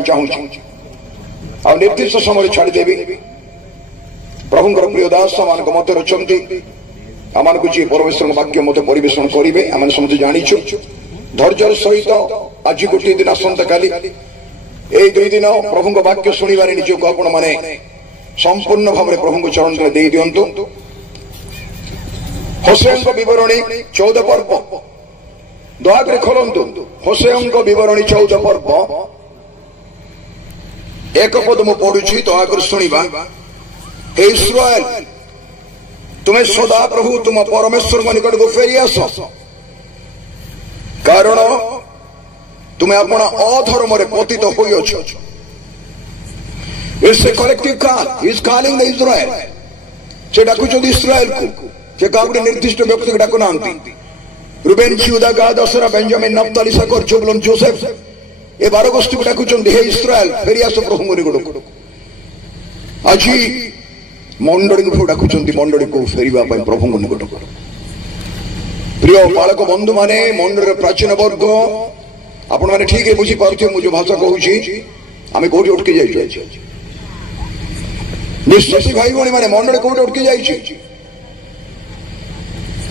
चाहूँ आ निर्दिष्ट समय छाड़देवी प्रभुंकर प्रिय दास मान मत अच्छा आम को जी परमेश्वर वाक्य मत परिवेशन करेंगे आम समझे जाचु धैर्य सहित आज गोटे दिन आसंता काली ए 2 दिन प्रभु वाक्य शुणवे निजक आपण मैंने संपूर्ण भाव में प्रभु चरण तले दे दिंतु होसेयों विवरणी 14 पर्व दयाकर खोलतु होसेयों विवरणी 14 पर्व एक पद मु पढ़ुची दयाकर शुणा हे इस्राएल तुम्हें सदा प्रभु तुम परमेश्वर निकट को फेरी आस कारण तुम्हें अपना अधर्म पतित होइछ it's a collective call he is calling the Israel से डाकुचंदी इस्राएल को से काउडे निर्दिष्ट व्यक्ति डाकु नांती रूबेन यहूदा गाद आशेर बेंजामिन नफ्ताली इस्साकार जबूलून जोसेफ ए 12 गोष्ठी को डाकुचंदी हे इस्राएल फेरी आस प्रभु निकट को आज मंडली को डाकुचंदी मंडली को फेरिबा पई प्रभु निकट को प्रिय बालक बंधु माने मंडल प्राचीन वर्ग आपण माने ठीक है बुझी पारथि मु जो भाषा कहूची आमे कोठी उठके जाई विश्वासी भाई भणी माने मंडल कोठी उठके जाई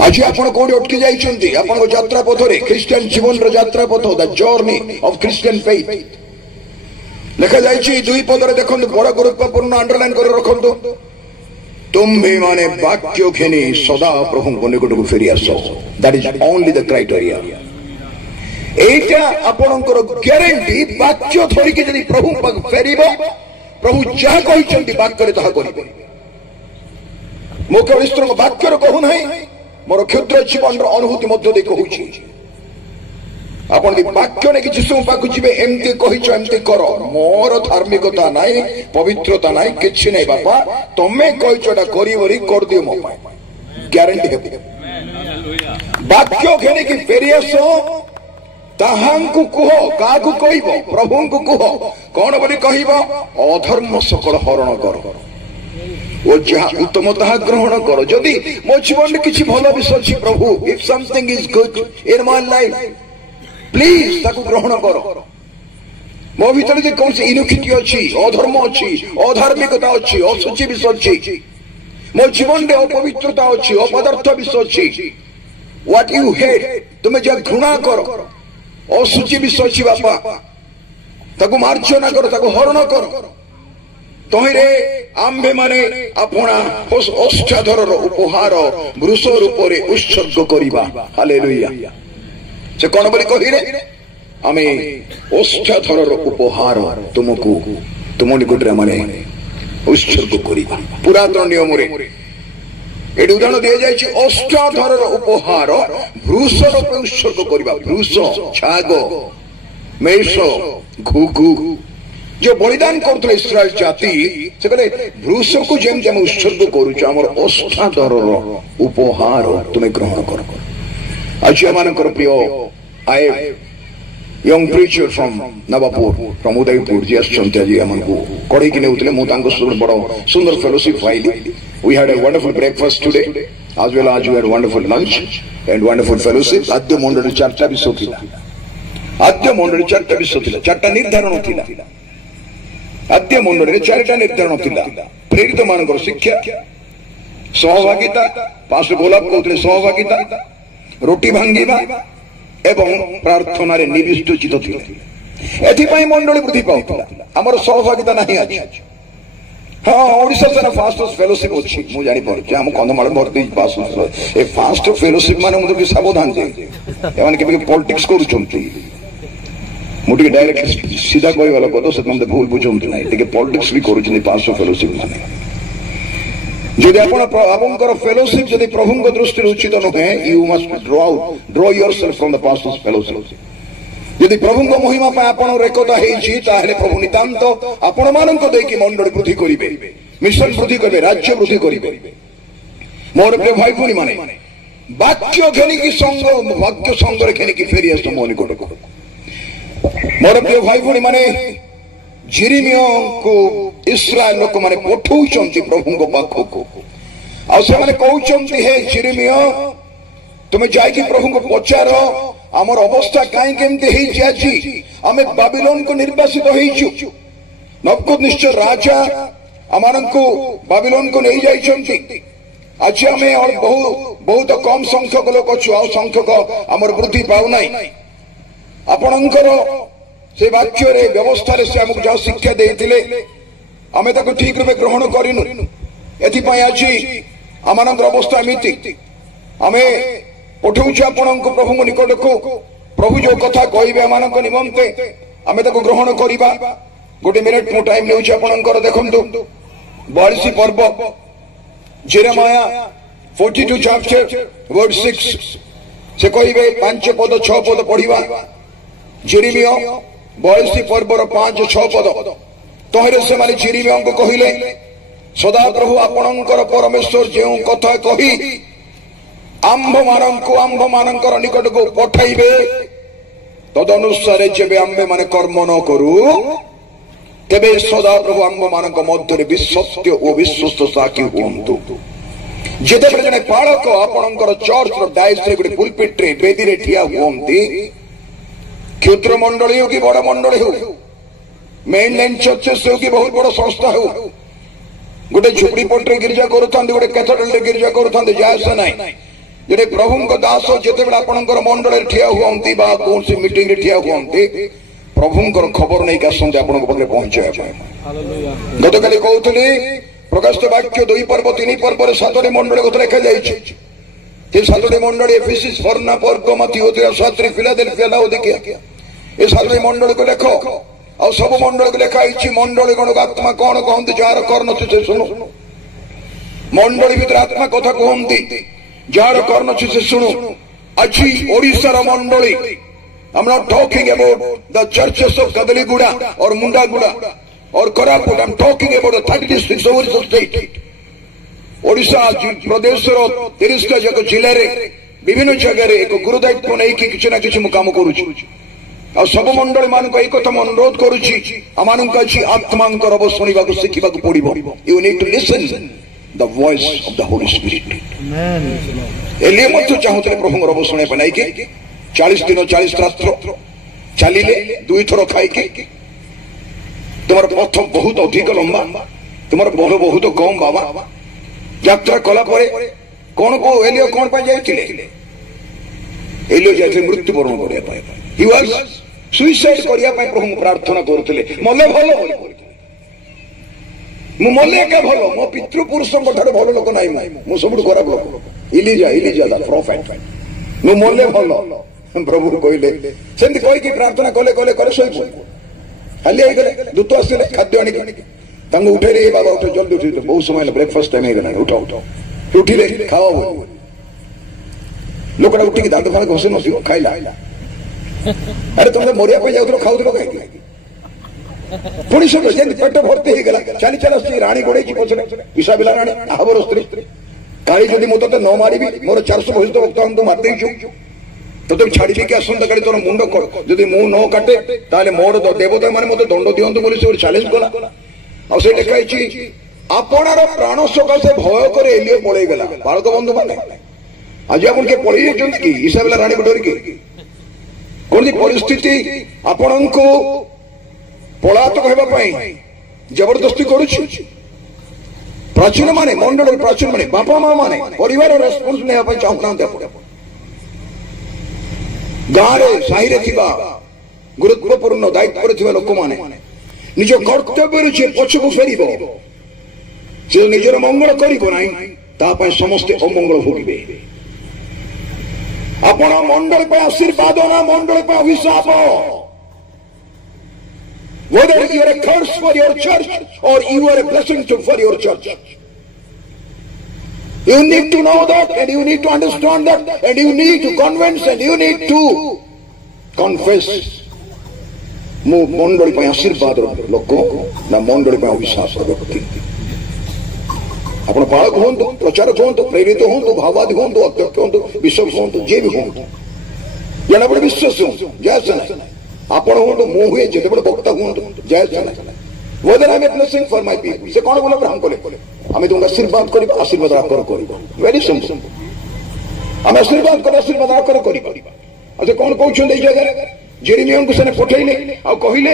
आज आपण कोठी उठके जाई आपण यात्रा पथ रे क्रिश्चियन जीवन रो यात्रा पथ the journey of Christian faith लिखा जाई 2 पद रे देखंतु बड़ा गुरुत्वपूर्ण अंडरलाइन कर रखंतु तुम भी माने वाक्य घेनी सदा प्रभु को निकट को फेरी आस that is only the criteria एटा आपनकर ग्यारंटी वाक्य धरि के जदी प्रभु पग फेरीबो प्रभु जहा कहिसंती वाक्य रे तहा करिबो मोके विस्तृत वाक्य रे कहू नाही मोर क्षुद्र जीवन रो अनुभूति मध्य दे कहूची आपण दी वाक्य ने किछि सम पाकु जिबे एमते कहिछ एमते करो मोर धार्मिकता नाही पवित्रता नाही किछि नै बापा तमे कहिछटा करिवरी कर दियो मो पाए ग्यारंटी है वाक्य घेने की फेरियसो ताहांकु कुह काकु कहिबो प्रभुंकु कुह कोन बोली कहिबो अधर्म सकल हरण कर ओ जहा उत्तम ताहा ग्रहण कर जदी मो जीवन में किछि भलो विषय अछि प्रभु if something is good in my life please ताकू ग्रहण कर मो भीतर जे कौन से इनोक्यूटी अछि अधर्म अछि अधार्मिकता अछि असुचि विषय अछि मो जीवन रे अपवित्रता अछि अपदार्थ विषय अछि व्हाट यू हेट तुमे जे घृणा कर असुचि विषय अछि बापा ताकू मार्जना कर ताकू हरण कर तहिरे आम्भे माने अपना ओष्ठाधर उपहार वृष रूप रे उत्सर्ग करिबा हालेलुया से कौन बोली कही रे आमे ओष्ठाधर उपहार तुमको तुम निकट रे माने उत्सर्ग करिबा पुरातन नियम रे एडी उदाहरण दिया जाय छै ओष्ठाधर उपहार वृष रूप उत्सर्ग करिबा वृष छाग मेष घुघु जो बलिदान करथले इस्राएल जाति से कहले वृष को जेम जेम उत्सर्ग करूछ हमर ओष्ठाधर उपहार तुमे ग्रहण कर आज हमारे प्रिय आई young preacher from Navapur, from Udaipur, जी आसचंती जी हमको कढ़ई कि नेउतले मु तांको बड़ सुंदर fellowship पाइली we had a wonderful breakfast today as well as we had wonderful lunch and wonderful fellowship आद्य मंडल चारटा विषय थिला आद्य मंडल चारटा विषय थिला चारटा निर्धारण थिला आद्य मंडल रे चारटा निर्धारण थिला प्रेरित मानकर शिक्षा सहभागिता पास गोलाप कहतले सहभागिता रोटी भांगीबा एवं प्रार्थना रे निविष्ट चित थिले एथिपाई मंडली वृद्धि पाउतला हमर सहभागिता नाही अछि हां ओडिसा सना फास्ट फेलोशिप अछि मु जानि पड़छ हम कंधमाळ भर्ती पास ए फास्ट फेलोशिप माने मुझे सावधान जे एवन के पॉलिटिक्स करूछंती मुटी डायरेक्ट सीधा कोई वाला को तो से भूल बुझुंत नाही लेकिन पॉलिटिक्स भी करूछनी पास फेलोशिप माने यदि आपनकर फेलोशिप यदि प्रभु को दृष्टि उचित नुहे you must draw yourself from the pastors fellowship यदि प्रभु को महिमा पे आपण रेकता हेछि ताहेले प्रभु नितांत आपण मानन को देकी मंडली वृद्धि करिवे मिशन वृद्धि करिवे राज्य वृद्धि करिवे मोर प्रिय भाई भणी माने वाक्य घेनी की संग वाक्य संग रे घेनी की फेरी आस मोनि कोट को मोर प्रिय भाई भणी माने जिरिमिया को इस्राएल लोक माने पठौचंती प्रभु को पाखो को आ से माने कहउचंती हे जिरिमिया तुमे जाई कि प्रभु को पचारो आमर अवस्था कहीं केमती आज आम बाबिलोन को निर्वासित हो नबुकदनेस्सर राजा आम को बाबिलोन को नहीं जाइछंती आज आम बहुत कम संख्यक लोक अच्छु आ संख्यक आमर वृद्धि पाऊना आपणकर से वाक्य व्यवस्था से आमको जहाँ शिक्षा देते आम ठीक रूपे ग्रहण करूँ एपाई आज आम अवस्था एमती आम पठाऊ आपण प्रभु निकट को प्रभु जो कथा कहे आम निमंते आम ग्रहण करवा गोटे मिनिट मो टाइम नौ आपंकर देखु 42 पर्व जेरेमाया 42 चैप्टर वर्ड 6 से कहे 5 पद 6 पद पढ़ा जेरेमिया 42 पर्वर 5-6 पद तहरे से माने जेरेमिया को कहले सदा प्रभु आपणकर परमेश्वर जो कथा कही आंभ मानकर निकट को पठाइबे तदनुसार जेबे आंबे माने कर्म न करू तेबे सदा प्रभु आंभ मान मध्य विश्वस्त और विश्वस्त साक्षी हूँ जिते जड़े पालक आपणकर चर्च डायस गोटे पुलपिट रे बेदी रे ठिया हुंती क्षुद्र मंडली हो कि बड़ मंडली हो मेन लाइन चर्चेस हो कि बहुत बड़ संस्था हो गोटे झुपड़ी पट्टे गिरजा करूँ गोटे कैथेड्रल गिरजा करूँ जाए ना जे प्रभु दास जिते आपणकर मंडल ठिया हुंती कौन सी मीटिंग ठिया हुंती प्रभुंकर खबर नहीं आसते आपण पाखे पहुंचा गत काली कहते प्रकाशित वाक्य 2 पर्व 3 पर्व 7 मंडल कथा लिखा जाए 7 मंडल एफिसिस स्मरणा पर्गमा थियोतिरा सात्री फिलाडेल्फिया लाउदिकिया ये 7 मंडल को लेख आ सब मंडल को लिखाई मंडल गण आत्मा कौन कहते जार कर्ण से शुणु मंडल भीतर आत्मा कथा कहती जार कर्ण से शुणु आज ओडिशार मंडली I'm not talking about the churches of Kadaligura or Mundaguda or Koraput. I'm talking about the 30 districts of Orissa state. Orissa प्रदेश 30 जगह जिले रे विभिन्न जगह एक गुरु दायित्व नहीं कि किसी ना किसी मुकाम करुची आ सब मंडल मान को एक कथा अनुरोध करुची आमान का जी आत्मांकर अब सुनिबा को सिखिबा को पड़िबो you need to listen the voice of the Holy Spirit. Amen. एलिए मत चाहते प्रभु रब सुने बनाई के 40 दिन 40 रात्र चलिले 2 थर खाई तुम पथ बहुत अधिक लंबा तुम बल बहुत कम बाबा यात्रा कला कौन को एलियो कौन पाई जाइथिले एलियो जाइथिले मृत्युवरण करिया पाए ही वाज सुइसाइड करिया पाए प्रभु प्रार्थना करथिले मले भलो मु मले के भलो मो पितृ पुरुषन ठारे भलो लोक नाही मु सबुठ खराब लोक इलिजा द प्रॉफिट मु मले भलो प्रभु कहले सेमती कही प्रार्थना कले कले करे सोई खाली गले दूत आसले खाद्य आनी उठे रे बाबा उठे जल्दी उठी बहुत समय ब्रेकफास्ट टाइम हो उठ उठ उठिले खाओ लोकटा उठिक दांत फाड़ घसे नस खाइला अरे तुम मरिया पे जाऊ खाऊ कहीं पुणी सब पेट भर्ती हो गला चली चल राणी गोड़े पछे पिसाबिला राणी आहबर स्त्री काली जदि मु ते न मारि मोर 400 भविष्य वक्ता तो मार देछु तो तुम छाड़ी कि आसंता काली तोर मुंड जदि मु न काटे ताले मोर देवता माने मते दंड दियंतु बोली से चैलेंज कला आ से लिखाई आपणार प्राण सकाशे भय करे एलियो पळै गेला बालक बंधु माने आज आपण के पळै जंत कि इसाबेला राणी को डर के कोन परिस्थिति आपण को पलातक हेबा पई जबरदस्ती करूछि प्राचीन माने मंडल प्राचीन माने बापा मां माने परिवार रेस्पॉन्स ने अपन चाहना आपण गाँव साहि गुरुत्वपूर्ण दायित्व लोक मैंने निज कर्तव्य पछक फेर से निजर मंगल कर समस्ते अमंगल भोगे आपण मंडल पे आशीर्वाद ना मंडल पे अभिशाप whether you are a curse for your church or you are a blessing for your church. You need to know that and you need to understand that and you need to convince and you need to confess. मो मंडली पे आशीर्वाद लोक ना मंडली पे अभिशाप व्यक्ति आपण बालक हूँ प्रचारक हूँ प्रेरित हूँ भाववादी हूँ अध्यक्ष हूँ बिशप हूँ जे भी हूँ या बड़े विश्वास हूँ जय आपण हूँ मु हुए जिते बड़े वक्ता हूँ जय whether I am a blessing for my people से कौन बोला हम को हमें तुमको आशीर्वाद करी आशीर्वाद आकर करी वेरी सिंपल हम आशीर्वाद कर आशीर्वाद आकर करी से कौन कहते जगह जेरेमिया को से पठेले आ कहले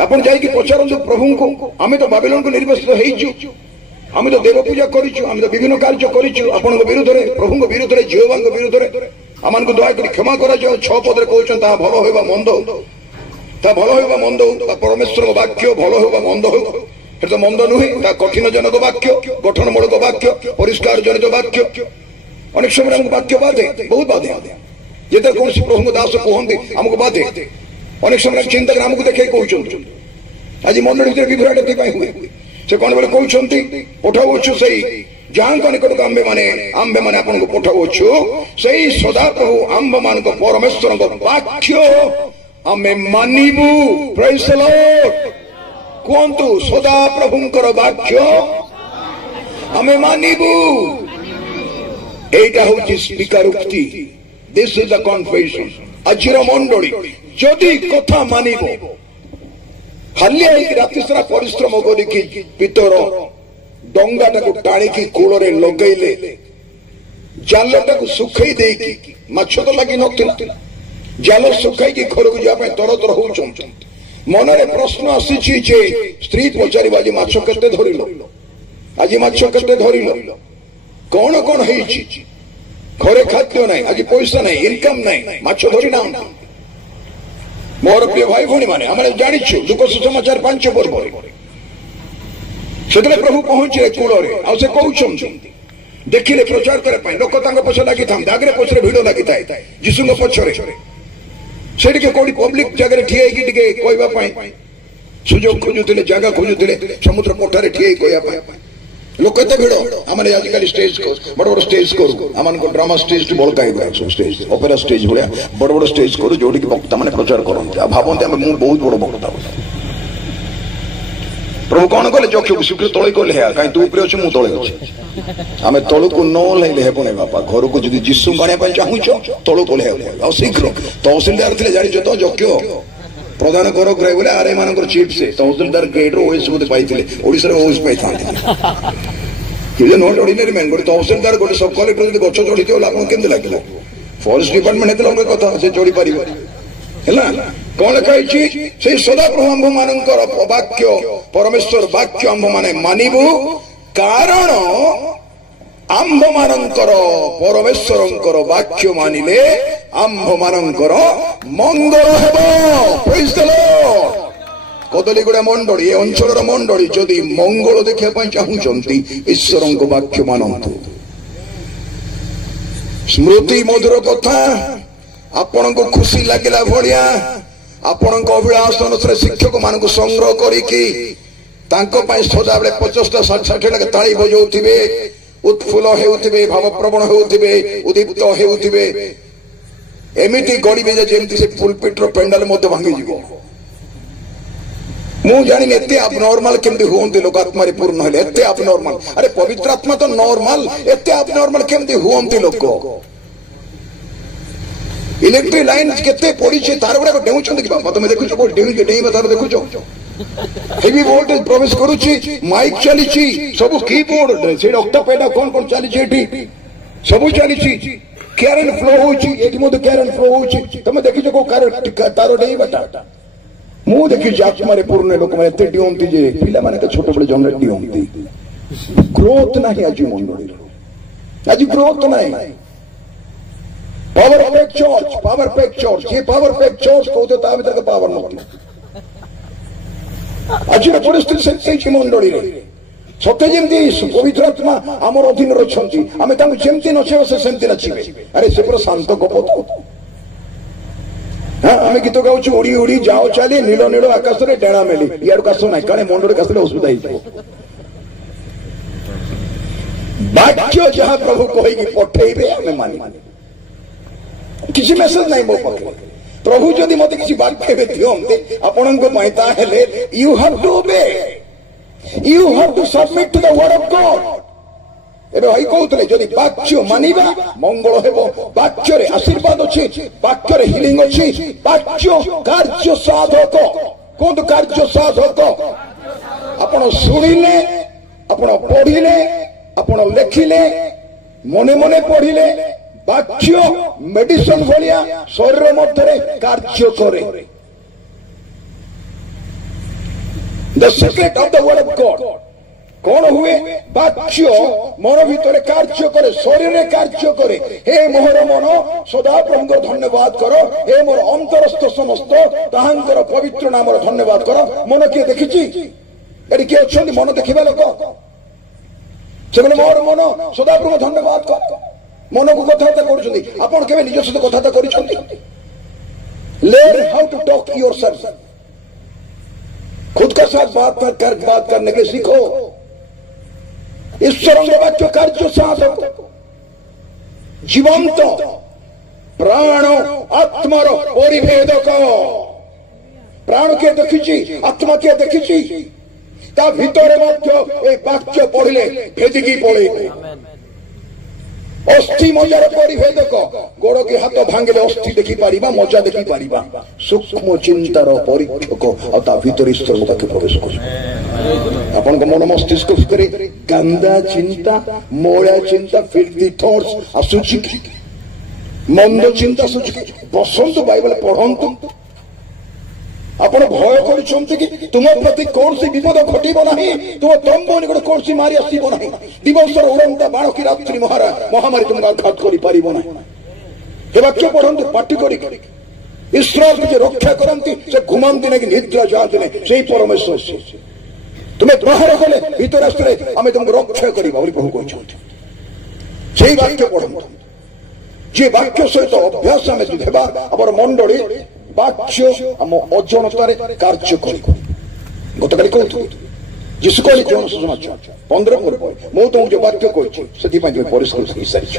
आपण जाई पचारु प्रभु को आम तो बाबिलोन को निर्वासित होइछु आम तो देव पूजा करिछु आम तो विभिन्न कार्य करिछु आपण विरुद्ध में प्रभु विरुद्ध में जीवा विरुद्ध में आम को दया क्षमा करा जाओ 6 पदरे कहते भल होगा मंद ता भल होगा मंद परमेश्वर वाक्य भल होगा मंद हो तो मंद नुहे कठिन जनक वाक्य गठनमूलक वाक्य परिष्कार जनित वाक्य अनेक समय आमको वाक्य बाधे बहुत बाधे जिते कौन प्रभु दास कहते आमको बाधे अनेक समय चिंता कर आमको देखे कहते आज मंडली भर विभ्राट हुए से कौन बोले कहते पठाऊछु से जहाँ निकट को आंबे माने आपन को पठाऊछु से सदा प्रभु आंब मान परमेश्वर वाक्य आमे मानिबू प्रेज द लॉर्ड कहतु सदा प्रभुंकर वाक्य आमे मानिबू एटा होची स्पीकर उक्ति दिस इज द कन्फेशन आजिर मंडली जदि कथा मानिबो हालिया राति सारा परिश्रम करिकी पितर डंगाटा को टाणिकी कूलरे लगैले जालटा को सुखई देकी माछ तो लगी नथिला जाल सुखाई घर को जाए तर तर हो मनरे प्रश्न आसी स्त्री पचार आज माछ केते धरिल आज माछ केते धरिल कौन कौन घरे खाद्य ना आज पैसा ना इनकम ना माछ धरी ना मोर प्रिय भाई भौणी मैंने आम जाचु दुख सुसमाचार 5 पर्व से प्रभु पहुंचे कूल से कहते देखिले प्रचार करने लोक पछ लगी था आगे पछरे भिड़ लगी था जीशु पछरे से कौटी पब्लिक जगह ठिया कहवाई सुजोग खोजुले जगह खोजुले समुद्र पठारे ठिया कहवाई लोक के भिड़ आम आजिकल स्टेज बड़ बड़ स्टेज करू आम ड्रामा स्टेज बड़का स्टेज ओपेरा स्टेज भाया बड़ बड़ स्टेज करू जो वक्ता मैंने प्रचार करते भावते मुझे बहुत बड़ वक्ता प्रभु कौन कले चक्षु शीघ्र तले कले कहीं तू उपरे अच्छे मुझे तले अच्छे आम तलू को न ओह्लैले हेबने बापा घर को जब जीशु आने चाहूच तलू ओह्लैया शीघ्र तहसिलदार थे जान तो यज्ञ प्रधान कर बोले आर मान चिफ से तहसिलदार गेट ओएस बोधे पाई ओडिशा ओएस पाई नट अर्डिनरी मैन गोटे तहसिलदार गोटे सब कलेक्टर गच चढ़ी थी आप केमती लगे फॉरेस्ट डिपार्टमेंट होते कथा से चढ़ी पार कौन लिखाई से सदा प्रभु आंभ मान वाक्य परमेश्वर वाक्य आंभ माने मानिबू कारण आंभ मानकर परमेश्वर वाक्य मानिले आंभ मानकर मंगल हेबो प्रेज द लॉर्ड कदलीगुड़ा मंडली ए अंचल मंडली जदि मंगल देखा चाहूंती ईश्वर वाक्य मानतु स्मृति मधुर कथा आपण को खुशी लगिला भाया आपण अभिलाष अनुसार शिक्षक मान संग्रह करिकी सदा बेले 50-60 लगे ताली बजाउथिबे उत्फुल्ल हेउथिबे भावप्रवण हेउथिबे उद्दीप्त हेउथिबे एमिति गड़िबे जेमति से पुलपिट रो पेंडाल मध्य भांगी जीवो मु जानि एते अबनॉर्मल केमति होंती लोक आत्मा पूर्ण हेले एते अबनॉर्मल अरे पवित्र आत्मा तो नॉर्मल एते अबनॉर्मल केमति होंती लोक इलेक्ट्रिक लाइन केते पड़ी तार गुड़ा डेउछंती बापा तुम देखुछ को डेइबा तार देखुछ हेवी वोल्टेज प्रवेश करूची माइक चलीची सब कीबोर्ड से ऑक्टापेडा कौन कौन चलीची एठी सब चलीची करेंट फ्लो होची एठी मो करेंट फ्लो होची तुम देखिछ को तार डेइबाटा मु देखिछ आत्मा पूर्ण लोक माने एते डिओंती जे पिला माने तो छोट बड़े जनरेट डिओंती ग्रोथ नाही आज मंडली आज ग्रोथ नाही पावर पैक चर्च ये पावर पैक चर्च कहते ता भीतर के पावर नथि आज परिस्थिति से मंडली सत्य जमी पवित्र आत्मा आमर अधीन रही आम जमती नचेबा से सेमती नचबे अरे से पूरा शांत गप तो हाँ आम गीत गाँव उड़ी उड़ी जाओ चली नील नील आकाश में डेणा मेली इाड़ काश ना कड़े मंडली काशले असुविधा वाक्य जहाँ प्रभु कहीकि पठेबे आम मानी किसी मेसेज नहीं मो पाखे प्रभु जदि मत किसी वाक्य दिखते आपण you have to obey you have to submit to the word of God एबे भाई कहते जदि वाक्य मानिबा मंगल हेबो वाक्य रे आशीर्वाद अछि वाक्य रे हिलिंग अछि वाक्य कार्य साधक कोन कार्य साधक आपण सुनिले आपण पढ़िले आपण लेखिले मने मने पढ़िले ବାକ୍ୟ ମେଡିସିନ ଭଳିଆ ଶରୀର ମଧ୍ୟରେ କାର୍ଯ୍ୟ କରେ। The secret of the word of God କଣ ହୁଏ? ବାକ୍ୟ ମନ ଭିତରେ କାର୍ଯ୍ୟ କରେ, ଶରୀରରେ କାର୍ଯ୍ୟ କରେ। ହେ ମୋହର ମନ ସଦା ପ୍ରଭୁଙ୍କର ଧନ୍ୟବାଦ କର, ହେ ମୋର ଅନ୍ତରସ୍ଥ ସମସ୍ତ ତାହାଙ୍କର ପବିତ୍ର ନାମର ଧନ୍ୟବାଦ କର। ମନ କିଏ ଦେଖିଛି? ଏଠି କିଏ ଅଛନ୍ତି ମନ ଦେଖିବା ଲୋକ? ସେମାନେ ମୋର ମନ ସଦା ପ୍ରଭୁ ଧନ୍ୟବାଦ କର। ମନକୁ କଥାବାର୍ତ୍ତା କରୁଛନ୍ତି। ଆପଣ କେବେ ନିଜ ସହିତ କଥାବାର୍ତ୍ତା କରିଛନ୍ତି? Learn how to talk yourself. खुद का साथ बात करने के सीखो। ईश्वरଙ୍କ ବାକ୍ୟ କାର୍ଯ୍ୟ ସାଧକ, ଜୀବନ୍ତ, ପ୍ରାଣ ଆତ୍ମାର ପରିଭେଦକ। ପ୍ରାଣ କିଏ ଦେଖିଛି? ଆତ୍ମା କିଏ ଦେଖିଛି? ତା ଭିତରେ ମଧ୍ୟ ଏ ବାକ୍ୟ ପଢିଲେ ଭେଦିକି ପଳେଇବ। ଅସ୍ଥି ମଜାର ପରିଭେଦକ। ଗୋଡ କି ହାତ ଭାଙ୍ଗିଲେ ଅସ୍ଥି ଦେଖିପାରିବା, ମଜା ଦେଖିପାରିବା। ସୂକ୍ଷ୍ମ ଚିନ୍ତାର ପରୀକ୍ଷକ ଆଉ ତା ଭିତରେ ଈଶ୍ୱରଙ୍କ ବାକ୍ୟ ପ୍ରବେଶ କରିବ। ଆପଣଙ୍କ ମନ ମସ୍ତିଷ୍କ ଭିତରେ ଗାନ୍ଦା ଚିନ୍ତା, ମଇଳା ଚିନ୍ତା, ଫିଲ୍ଥି ଥଟ୍ସ ଆସୁଛି କି? ମନ୍ଦ ଚିନ୍ତା ଆସୁଛି କି? ବସନ୍ତୁ, ବାଇବେଲ ପଢନ୍ତୁ। ଆପଣ ଭୟ କରୁଛନ୍ତି କି ତୁମ ପ୍ରତି କୌଣସି ବିପଦ ଘଟିବ ନାହିଁ, ତୁମ ତମ୍ବ ନିକଟ କୌଣସି ମାରି ଆସିବ ନାହିଁ, ଦିବସର ଉଡ଼ନ୍ତା ବାଣ କି ରାତ୍ରି ମହାମାରୀ ତୁମକୁ ଆଘାତ କରିପାରିବ ନାହିଁ। ଏ ବାକ୍ୟ ପଢନ୍ତୁ ପାଟି କରି। ଈଶ୍ୱରକୁ ଯେ ରକ୍ଷା କରନ୍ତି ସେ ଘୁମାନ୍ତି ନାହିଁ କି ନିଦ୍ରା ଯାଆନ୍ତି ନାହିଁ, ସେଇ ପରମେଶ୍ୱର। ତୁମେ ବାହାର ଗଲେ ଭିତରେ ଆସିଲେ ଆମେ ତୁମକୁ ରକ୍ଷା କରିବା ବୋଲି ପ୍ରଭୁ କହିଛନ୍ତି। ସେଇ ବାକ୍ୟ ପଢନ୍ତୁ। ଯେ ବାକ୍ୟ ସହିତ ଅଭ୍ୟାସ ଆମେ ଯଦି ହେବା, ଆମର ମଣ୍ଡଳୀ ବାକ୍ୟ ଆମ ଅଜାଣତାରେ କାର୍ଯ୍ୟ କରିବ। ଗତକାଲି କହୁଥିଲି ଯୀଶୁ କହିଲେ ଜୋହନ ସୁସମାଚାର 15 ମୁଁ ତୁମକୁ ଯୋଉ ବାକ୍ୟ କହିଛି ସେଥିପାଇଁ ତୁମେ ପରିଷ୍କୃତ ହେଇସାରିଛ।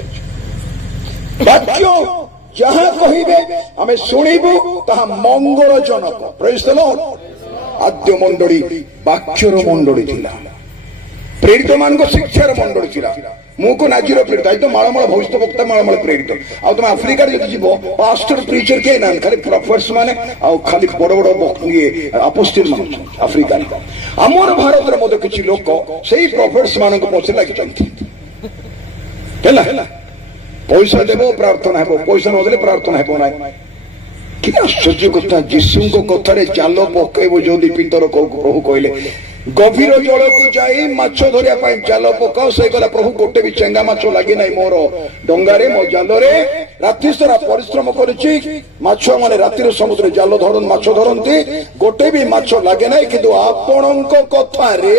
ବାକ୍ୟ ଯାହା କହିବେ ଆମେ ଶୁଣିବୁ ତାହା ମଙ୍ଗଳଜନକ। ପ୍ରେଜ୍ ଦ ଲର୍ଡ। ଆଦ୍ୟ ମଣ୍ଡଳୀ ବାକ୍ୟର ମଣ୍ଡଳୀ ଥିଲା, ପ୍ରେରିତ ମାନଙ୍କ ଶିକ୍ଷାର ମଣ୍ଡଳୀ ଥିଲା। ମୁଁ କୋ ନାଜିର ପ୍ରେରିତ, ଆଜି ତ ମାଳମାଳ ଭବିଷ୍ୟତ ବକ୍ତା ମାଳମାଳ ପ୍ରେରିତ। ଆଉ ତମେ ଆଫ୍ରିକାରେ ଯଦି ଯିବ ପାଷ୍ଟର ପ୍ରିଚର କେହି ନାହାନ୍ତି, ଖାଲି ପ୍ରଫେଟ୍ସ ମାନେ ଆଉ ଖାଲି ବଡ ବଡ ଆପୋଷ୍ଟଲ ମାନେ ଆଫ୍ରିକାରେ। ଆମର ଭାରତରେ ମଧ୍ୟ କିଛି ଲୋକ ସେଇ ପ୍ରଫେଟ୍ସ ମାନଙ୍କ ପଛରେ ଲାଗିଛନ୍ତି। ହେଲା ପଇସା ଦେବ ପ୍ରାର୍ଥନା ହେବ, ପଇସା ନଦେଲେ ପ୍ରାର୍ଥନା ହେବ ନାହିଁ। କି ଆଶ୍ଚର୍ଯ୍ୟ କଥା! ଯୀଶୁଙ୍କ କଥାରେ ଜାଲ ପକେଇବ ଯଦି ପିତର ପ୍ରଭୁ କହିଲେ ଗଭୀର ଜଳକୁ ଯାଇ ମାଛ ଧରିବା ପାଇଁ ଜାଲ ପକାଅ, ସେ କହିଲା ପ୍ରଭୁ ଗୋଟେ ବି ଚେଙ୍ଗା ମାଛ ଲାଗି ନାହିଁ ମୋର ଡଙ୍ଗାରେ, ମୋ ଜାଲରେ। ରାତି ସାରା ପରିଶ୍ରମ କରିଛି, ମାଛ ମାନେ ରାତିରେ ସମୁଦ୍ରରେ ଜାଲ ମାଛ ଧରନ୍ତି, ଗୋଟେ ବି ମାଛ ଲାଗେ ନାହିଁ, କିନ୍ତୁ ଆପଣଙ୍କ କଥାରେ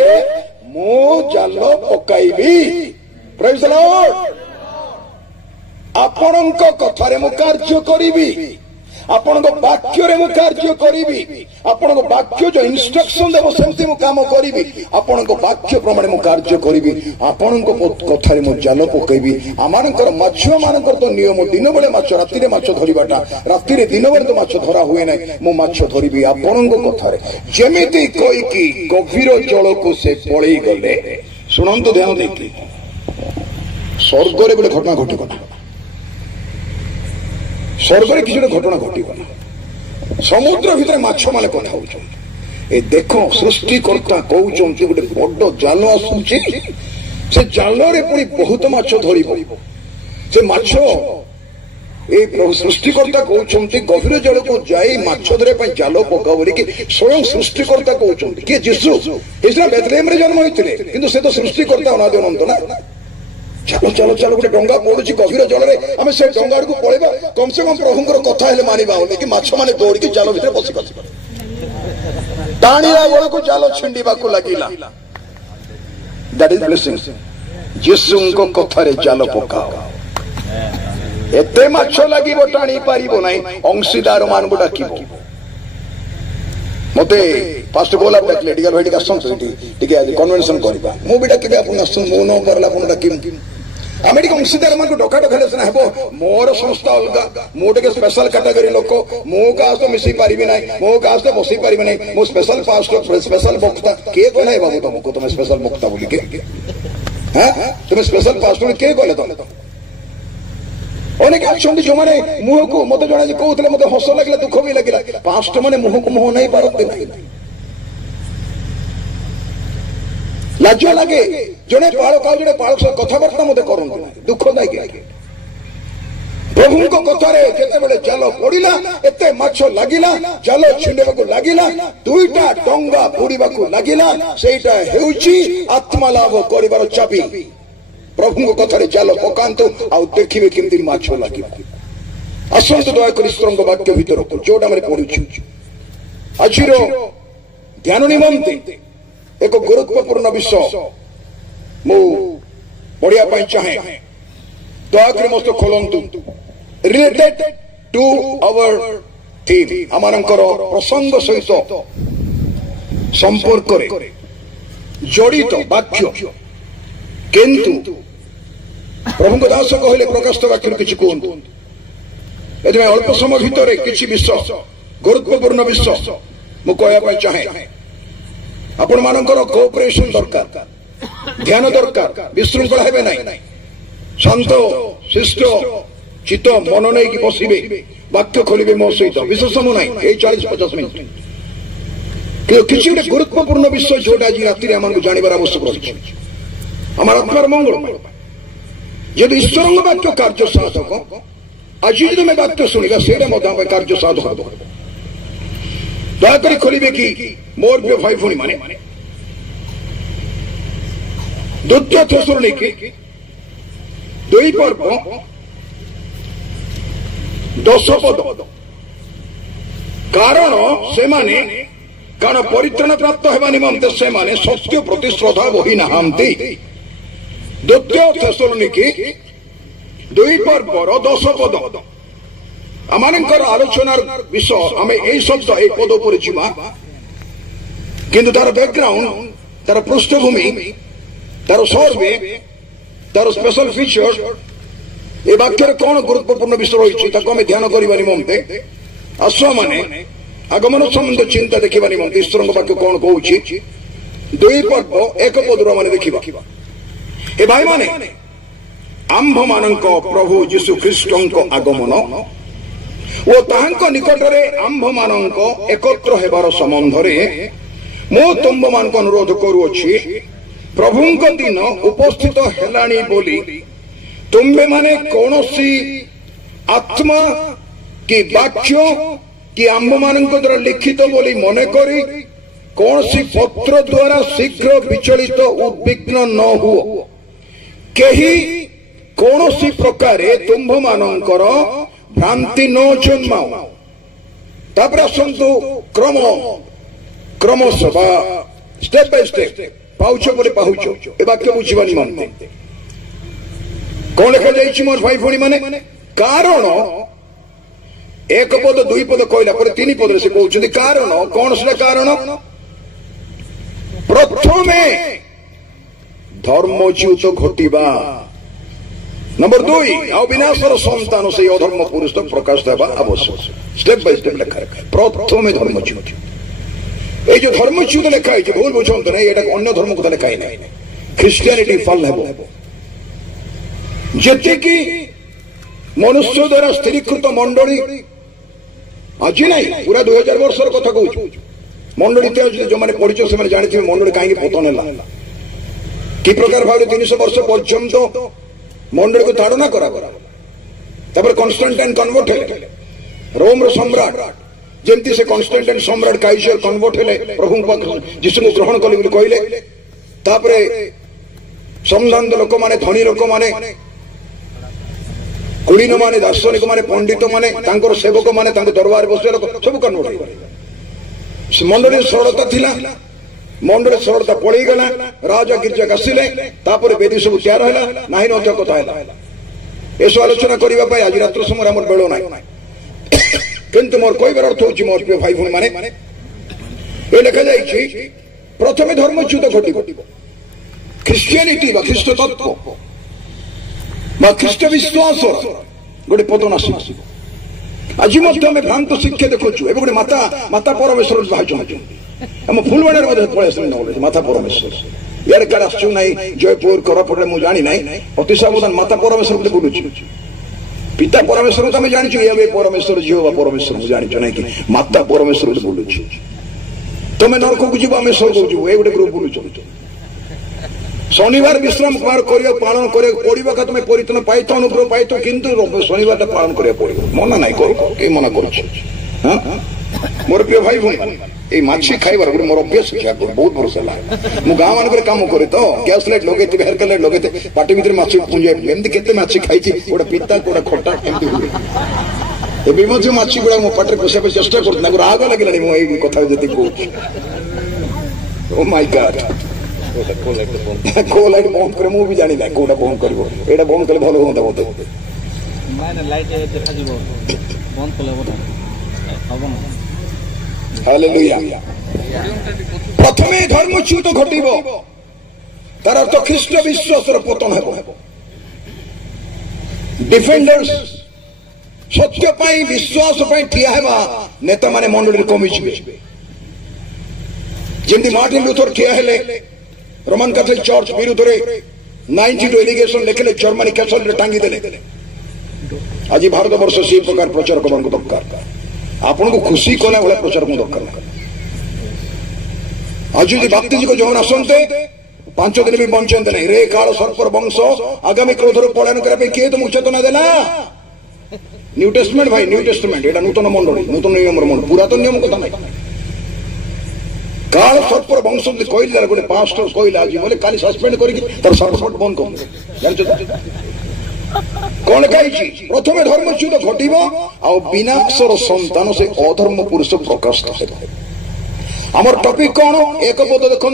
ମୁଁ ଜାଲ ପକାଇବି। ପ୍ରେଜ୍ ଦ ଲର୍ଡ। ଆପଣଙ୍କ କଥାରେ ମୁଁ କାର୍ଯ୍ୟ କରିବି, ଆପଣଙ୍କ ବାକ୍ୟରେ ମୁଁ କାର୍ଯ୍ୟ କରିବି, ଆପଣଙ୍କ ବାକ୍ୟ ଯୋଉ ଇନଷ୍ଟ୍ରକ୍ସନ ଦେବ ସେମିତି ମୁଁ କାମ କରିବି, ଆପଣଙ୍କ ବାକ୍ୟ ପ୍ରମାଣେ ମୁଁ କାର୍ଯ୍ୟ କରିବି, ଆପଣଙ୍କ କଥାରେ ମୁଁ ଜାଲ ପକେଇବି। ଆମମାନଙ୍କର ମାଛ ମାନଙ୍କର ତ ନିୟମ ଦିନ ବେଳେ ମାଛ, ରାତିରେ ମାଛ ଧରିବାଟା, ରାତିରେ ଦିନ ବେଳେ ତ ମାଛ ଧରା ହୁଏ ନାହିଁ। ମୁଁ ମାଛ ଧରିବି ଆପଣଙ୍କ କଥାରେ। ଯେମିତି କହିକି ଗଭୀର ଜଳକୁ ସେ ପଳେଇ ଗଲେ। ଶୁଣନ୍ତୁ ଧ୍ୟାନ ଦେଇକି, ସ୍ୱର୍ଗରେ ଗୋଟେ ଘଟଣା ଘଟିବ ନା, ସ୍ୱର୍ଗରେ କିଛି ଗୋଟେ ଘଟଣା ଘଟିବ ନା। ସମୁଦ୍ର ଭିତରେ ମାଛ ମାନେ କଥା ହଉଛନ୍ତି, ଏ ଦେଖ ସୃଷ୍ଟିକର୍ତ୍ତା କହୁଛନ୍ତି ଗୋଟେ ବଡ ଜାଲ ଆସୁଛି, ସେ ଜାଲରେ ପୁଣି ବହୁତ ମାଛ ଧରିବ। ସେ ମାଛ এই সৃষ্টিকর্তা কৌଛନ୍ତି গভীর জলକୁ ଯାଇ ମାଛ ଧରିବା ପାଇଁ ଜାଲ ପକାଅ ବୋଲିକି ସ୍ୱୟଂ ସୃଷ୍ଟିକର୍ତ୍ତା କହୁଛନ୍ତି। କିଏ? ଯୀଶୁ। ଇସ୍ରା ବେଥଲେହେମରେ ଜନ୍ମ ହୋଇଥିଲେ, କିନ୍ତୁ ସେ ତ ସୃଷ୍ଟିକର୍ତ୍ତା ଅନାଦି ଅନନ୍ତ ନା। ଚାଲ ଚାଲ ଚାଲ ଗୋଟେ ଡଙ୍ଗା ପଡୁଛି ଗଭୀର ଜଳରେ, ଆମେ ସେ ଡଙ୍ଗା ଆଡକୁ ପଳେଇବା, କମ ସେ କମ ପ୍ରଭୁଙ୍କର କଥା ହେଲେ ମାନିବା ବୋଲି କି ମାଛ ମାନେ ଦୌଡ଼ିକି ଜାଲ ଭିତରେ ପଶି ଗଲେ। ଟାଣିଲା ବେଳକୁ ଜାଲ ଛିଣ୍ଡିବାକୁ ଲାଗିଲା। That is blessing. ଯୀଶୁଙ୍କ କଥାରେ ଜାଲ ପକାଅ, ଏତେ ମାଛ ଲାଗିବ ଟାଣି ପାରିବ ନାହିଁ, ଅଂଶୀଦାର ମାନଙ୍କୁ ଡାକିବ। ମତେ ଫାଷ୍ଟ ଗୋଲାପ ଡାକିଲେ ଟିକେ ଭାଇ ଟିକେ ଆସନ୍ତୁ ଟିକେ ଆଜି କନଭେନସନ କରିବା, ମୁଁ ବି ଡାକିବି ଆପଣ ଆସନ୍ତୁ, ମୁଁ ନ କରିଲେ ଆପଣ ଡାକିବି। ଆମେ ଟିକେ ଅଂଶୀଦାର ମାନଙ୍କୁ ଡକା ଡକାଲେ ସିନା ହେବ। ମୋର ସଂସ୍ଥା ଅଲଗା, ମୁଁ ଟିକେ ସ୍ପେଶାଲ କାଟାଗୋରୀ ଲୋକ, ମୁଁ କାହା ସହ ମିଶି ପାରିବି ନାହିଁ, ମୁଁ କାହା ସହ ବସି ପାରିବି ନାହିଁ, ମୁଁ ସ୍ପେଶାଲ ପାଷ୍ଟର, ସ୍ପେଶାଲ ବକ୍ତା। କିଏ କହିଲା ବାବୁ ତମକୁ ତମେ ସ୍ପେଶାଲ ବକ୍ତା ବୋଲିକି? ତୁମେ ସ୍ପେଶାଲ ପାଷ୍ଟର କିଏ କହିଲେ? ତମେ ଅନେକ ଅଛନ୍ତି ଯୋଉମାନେ ମୁହଁକୁ, ମତେ ଜଣେ କହୁଥିଲେ, ମତେ ହସ ଲାଗିଲା, ଦୁଃଖ ବି ଲାଗିଲା, ପାଷ୍ଟ ମାନେ ମୁହଁକୁ ମୁହଁ ନେଇ ପାରନ୍ତି ନାହିଁ। ଲାଜ ଲାଗେ। ଜଣେ ପାଳକ ଆଉ ଜଣେ ପାଳକ ସହ କଥାବାର୍ତ୍ତା ମତେ କରନ୍ତୁ ନାହିଁ, ଦୁଃଖ ଲାଗେ। प्रभु कथार जिते जाल पड़ा एत माछ लगिला जाल छिंडा लगिला दुईटा डंगा बुड़ा लगिला सेटा हेउची आत्मा लाभ कर चाबी प्रभु कथार जाल पकातु आउ देखिए केमती माछ लगे आसतु दयाक ईश्वर वाक्य भीतर को जोटा पढ़ु आज ध्यान निमंते एक गुरुत्वपूर्ण विषय मु पढ़िया चाहे दयाक मत खोलतु रिलेटेड टू आवर थीम आमानकर प्रसंग सहित संपर्क जड़ित वाक्य किंतु प्रभु दास कहले प्रकाशित वाक्य किसी कहतु ए अल्प समय भितर किसी विषय गुरुत्वपूर्ण विषय मु कहवाई चाहे आपण मानकर कोऑपरेशन दरकार ध्यान दरकार विशृंखला हेबे नहीं शांत शिष्ट चित्त मन नहीं कि बसबे वाक्य खोलिबे मो सहित विशेष समय नहीं 40-50 मिनिट किसी गोटे गुरुत्वपूर्ण विषय जोटा आज राति आम जानवर आवश्यक रही आम आत्मार मंगल यदि ईश्वर वाक्य कार्य साधक आज जो तुम वाक्य शुणा से कार्य साधक दयाक खोलिबे कि मोर प्रिय भाई भूणी माने द्वितीय थेसलोनिके 2 पर्व 10 पद कारण से माने कारण परित्राण प्राप्त होगा निमंते से माने सत्य प्रति श्रद्धा वही नहांती द्वितीय थेसलोनिके 2 पर्व 10 पद आमानकर आलोचनार विषय आम यही शब्द ए पद पर जीवा किंतु तार बैकग्राउंड तार पृष्ठभूमि तार सर्वे तार स्पेशल फीचर ए वाक्य कौन गुरुत्वपूर्ण विषय रही आम ध्यान करने निमंते आसुआ माने आगमन संबंध चिंता देखा निमंते ईश्वर वाक्य कौन कहूँ 2 पर्व 1 पद मान देखा ए भाई माने आंभ मान प्रभु जीशु ख्रीष्ट आगमन ओ ताहांको निकटरे आंभ मानक एकत्र हेबार संबंध रे मो तुम मानक अनुरोध करूछि प्रभुंक दिन उपस्थित हेलानी बोली तुम्बे माने कौनसी आत्मा कि वाक्य कि आंभ मानक द्वारा लिखित बोली मने करी कौनसी पत्र द्वारा शीघ्र विचलित उद्विग्न न हुओ केही कौनसी प्रकारे तुम्भ मानकर भ्रांति न जन्माओ तापर आसतु क्रम क्रमश स्टेप बाय स्टेप पाउच बोले पाउच ए वाक्य बुझा निमंते कौन लिखा जाइए मोर भाई भूणी माने कारण 1 पद 2 पद कहला पर 3 पद से कहते कारण कौन से कारण प्रथमे धर्मच्युत घटिबा नंबर 2 आ विनाशर संतान से अधर्म पुरुष तक प्रकाश देवा आवश्यक स्टेप बाय स्टेप लिखा प्रथमे धर्मच्युत ये जो धर्मच्युत लिखा है भूल बुझंत नहीं ये अन्य धर्म को लिखा ही ख्रिस्टियानिटी फल हेबो जेते कि मनुष्य द्वारा स्थिरीकृत मंडली आज नहीं पूरा 2000 वर्ष कथा कहूँ मंडली जो मैंने पढ़ी से जानी मंडली कहीं पतन है कि प्रकार भाव 300 वर्ष पर्यंत मंडली को ताड़ना करा कन्स्टांटाइन कन्वर्ट हेले रोम सम्राट जमती से कन्स्टांटाइन सम्राट काइजर कन्वर्ट हेले प्रभु जीशु को ग्रहण कले कहले तापरे संभ्रांत लोक माने धनी लोक माने कुलीन माने दार्शनिक माने पंडित माने तांकर सेवक माने तांकर दरबार बसे सब कन्वर्ट हो मंडली सरलता थिला मंडली सरलता पड़े गला राजा गिरजा आसिले तापर बेदी सब तैयार है ना नथ कथा है एस आलोचना करने आज रात्र समय आम बेल ना किंतु मोर कहबार अर्थ हूँ मोर प्रिय भाई भूणी माने ये लिखा जाइए प्रथमे धर्मच्युत घटिब ख्रिस्टियानिटी ख्रीष्ट तत्व ख्रीष्ट विश्वास गोटे पतन आस आज भ्रांत शिक्षा देखु ए गोटे माता माता परमेश्वर बाहर आम फुलवाड़ी पड़े माता परमेश्वर यार कड़े आसू ना जयपुर कोरापुट मुझे जानी ना अति सावधान माता परमेश्वर बोलूँ पिता परमेश्वर तो जानी ये परमेश्वर जीव परमेश्वर मुझे जानी ना कि माता परमेश्वर बोलूँ तुम नरक को जीव आम स्वर्ग को जीव ये गोटे ग्रुप बोलूँ शनिवार विश्राम पालन पड़ा तुम परित्राण पाई अनुग्रह पाई किंतु शनिवार पालन करा पड़ो मना ना कर मना कर मोर प्रिय भाई भाई ये माछी खाइबार गोटे मोर अभ्यास बहुत वर्ष है मु गाँ मान कम करे तो गैस लाइट लगे हेयर लाइट लगे पार्टी भितर माछी पुंजे एमती केते माछी खाई गोटे पिता गोटे खटा एमती हुए एवं मध्य माछी गुड़ा मो पाटे पोषा चेष्टा कर राग लगे कथा जी कह ओ माय गॉड को लाइट बंद करे मु भी जानी ना कोटा बंद करबो एटा बंद कले भलो होता मते माने लाइट देखा जीवो बंद कले बोला हबो ना हालेलुया प्रथमे धर्मच्युत घटिबो तार अर्थ ख्रीष्ट विश्वासर पतन हेबो डिफेंडर्स सत्य पाई विश्वास पाई ठिया हेबा नेता माने मंडली कमी जिवे जेमती मार्टिन लूथर ठिया हेले रोमन कैथोलिक चर्च विरुद्ध 92 एलिगेशन लिखले जर्मनी कैसल रे टांगी देले आज भारत वर्ष से प्रकार प्रचार करन को दरकार आपन को खुशी कोला वाला प्रचार को दरकार आज जी भक्ति जी को जौन आसंते 5 दिन भी बंचन नहीं रे काल सर्पर वंश आगामी क्रोधर पलायन करे के तुम चेतना देला न्यू टेस्टमेंट भाई न्यू टेस्टमेंट एटा नूतन मंडली नूतन नियम मंडली पुरातन नियम कथा नहीं काल सर्पर वंश कहले गोटे पास्टर कहले आज बोले काली सस्पेंड करके तर सर्पट बंद कर कौन कही प्रथम धर्मच्युत घटिब आ विनाशर संतान से अधर्म पुरुष प्रकाश आमर टॉपिक कौन एक पद देख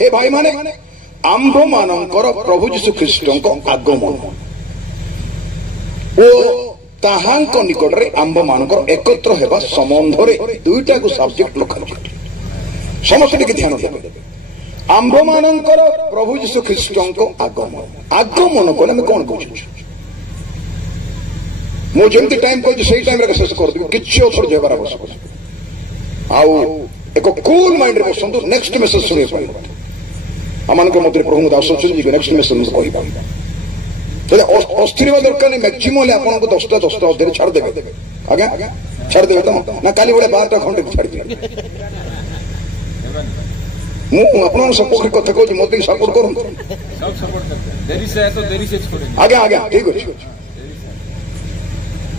हे भाई माने आंभ मानकर प्रभु जीशु ख्रीष्ट आगमन ओ ताहांक निकट रे आंभ मानकर एकत्र हेबा संबंध रे दुईटा को सब्जेक्ट लखा समस्त ध्यान देवे आंभ मानकर प्रभु जीशु ख्रीष्ट आगमन आगमन कले आम कौन कह मुझे टाइम कह टाइम शेष करदेवी किसी अथर जबार आवश्यक आउ एक कूल माइंड बस नेक्स्ट मेसेज शुणे आम मध्य प्रभु दास अच्छे नेक्स्ट मेसेज कही अस्थिर दरकार नहीं मैक्सिमम आपको 10टा अध्याय छाड़देवे आज्ञा छाड़देवे तो ना काली भाई 12टा खंडे छाड़ी मुझे सपोर्ट कथा कहूँ मत सपोर्ट करूँ आज्ञा आज्ञा ठीक अच्छे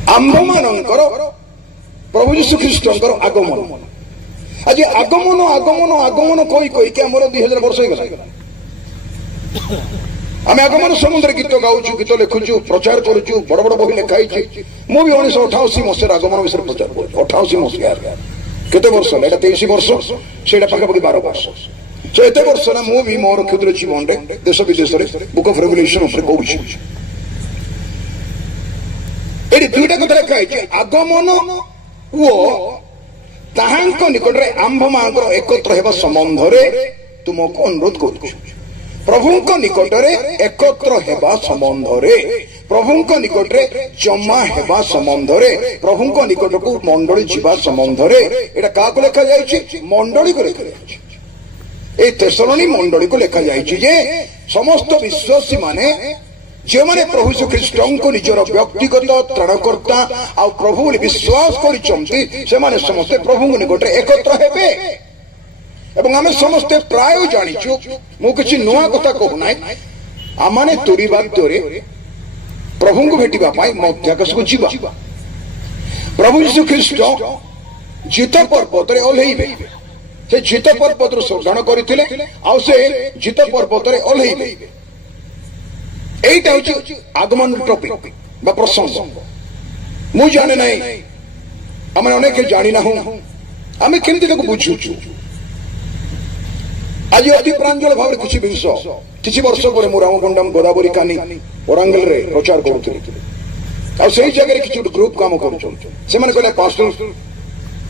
आंभ मानकर प्रभु जीशु ख्रीष्ट आगमन आज आगमन आगमन आगमन कही कही कि आमर 2000 वर्ष हो गला आम आगमन सम्बन्ध गीत गाऊँ गीत लिखुचु प्रचार करुचु बड़ बड़ बही लिखाई मुझे 1988 मसीह आगमन विषय प्रचार कर 88 मसीह केते वर्ष है 23 वर्ष से पाखापाखि 12 वर्ष सो एत वर्ष ना मुझे मोर क्षुद्र जीवन देश विदेश बुक ऑफ रेवलेशन कहूँ ये दुईटा कथा लिखाई आगमन वो ताहांक निकट रे आंभ मानकर एकत्र हेबा संबंध रे तुमको अनुरोध करू प्रभु निकट रे एकत्र हेबा संबंध रे प्रभु निकट रे जमा हेबा संबंध रे प्रभु निकट को मंडली जीवा संबंध रे एटा का को लिखा जायछि मंडली को लिखा जायछि ए तेसलोनी मंडली को लिखा जायछि जे समस्त विश्वासी माने जो माने प्रभु यीशु ख्रीष्ट को निजर व्यक्तिगत त्राणकर्ता आ प्रभु विश्वास करिसंती से माने समस्त प्रभु निकट एकत्र हेबे एवं आमे समस्त प्राय जानिछु मु किछि नुआ कथा कहू नै आमाने तोरी बाद्यरे प्रभु को भेटिबा पाई मध्याकाश को जीवा प्रभु यीशु ख्रीष्ट जीत पर्वत रे ओल्हेइबे से जीत पर्वत रो सौदान करिथिले आ से जीत पर्वत रे ओल्हेइबे एटा होची आगमन टॉपिक बा प्रसंग मु जाने नै आमे अनेक जानि ना हूं आमे केमति ताको बुझुछु आज अति प्रांजल भाव किसी विष किसी वर्ष पर मु रामगंडम गोदावरी कानी ओरांगल रे प्रचार करूथि आ सही जगह किसी ग्रुप काम करूछन से माने कहले पास्टर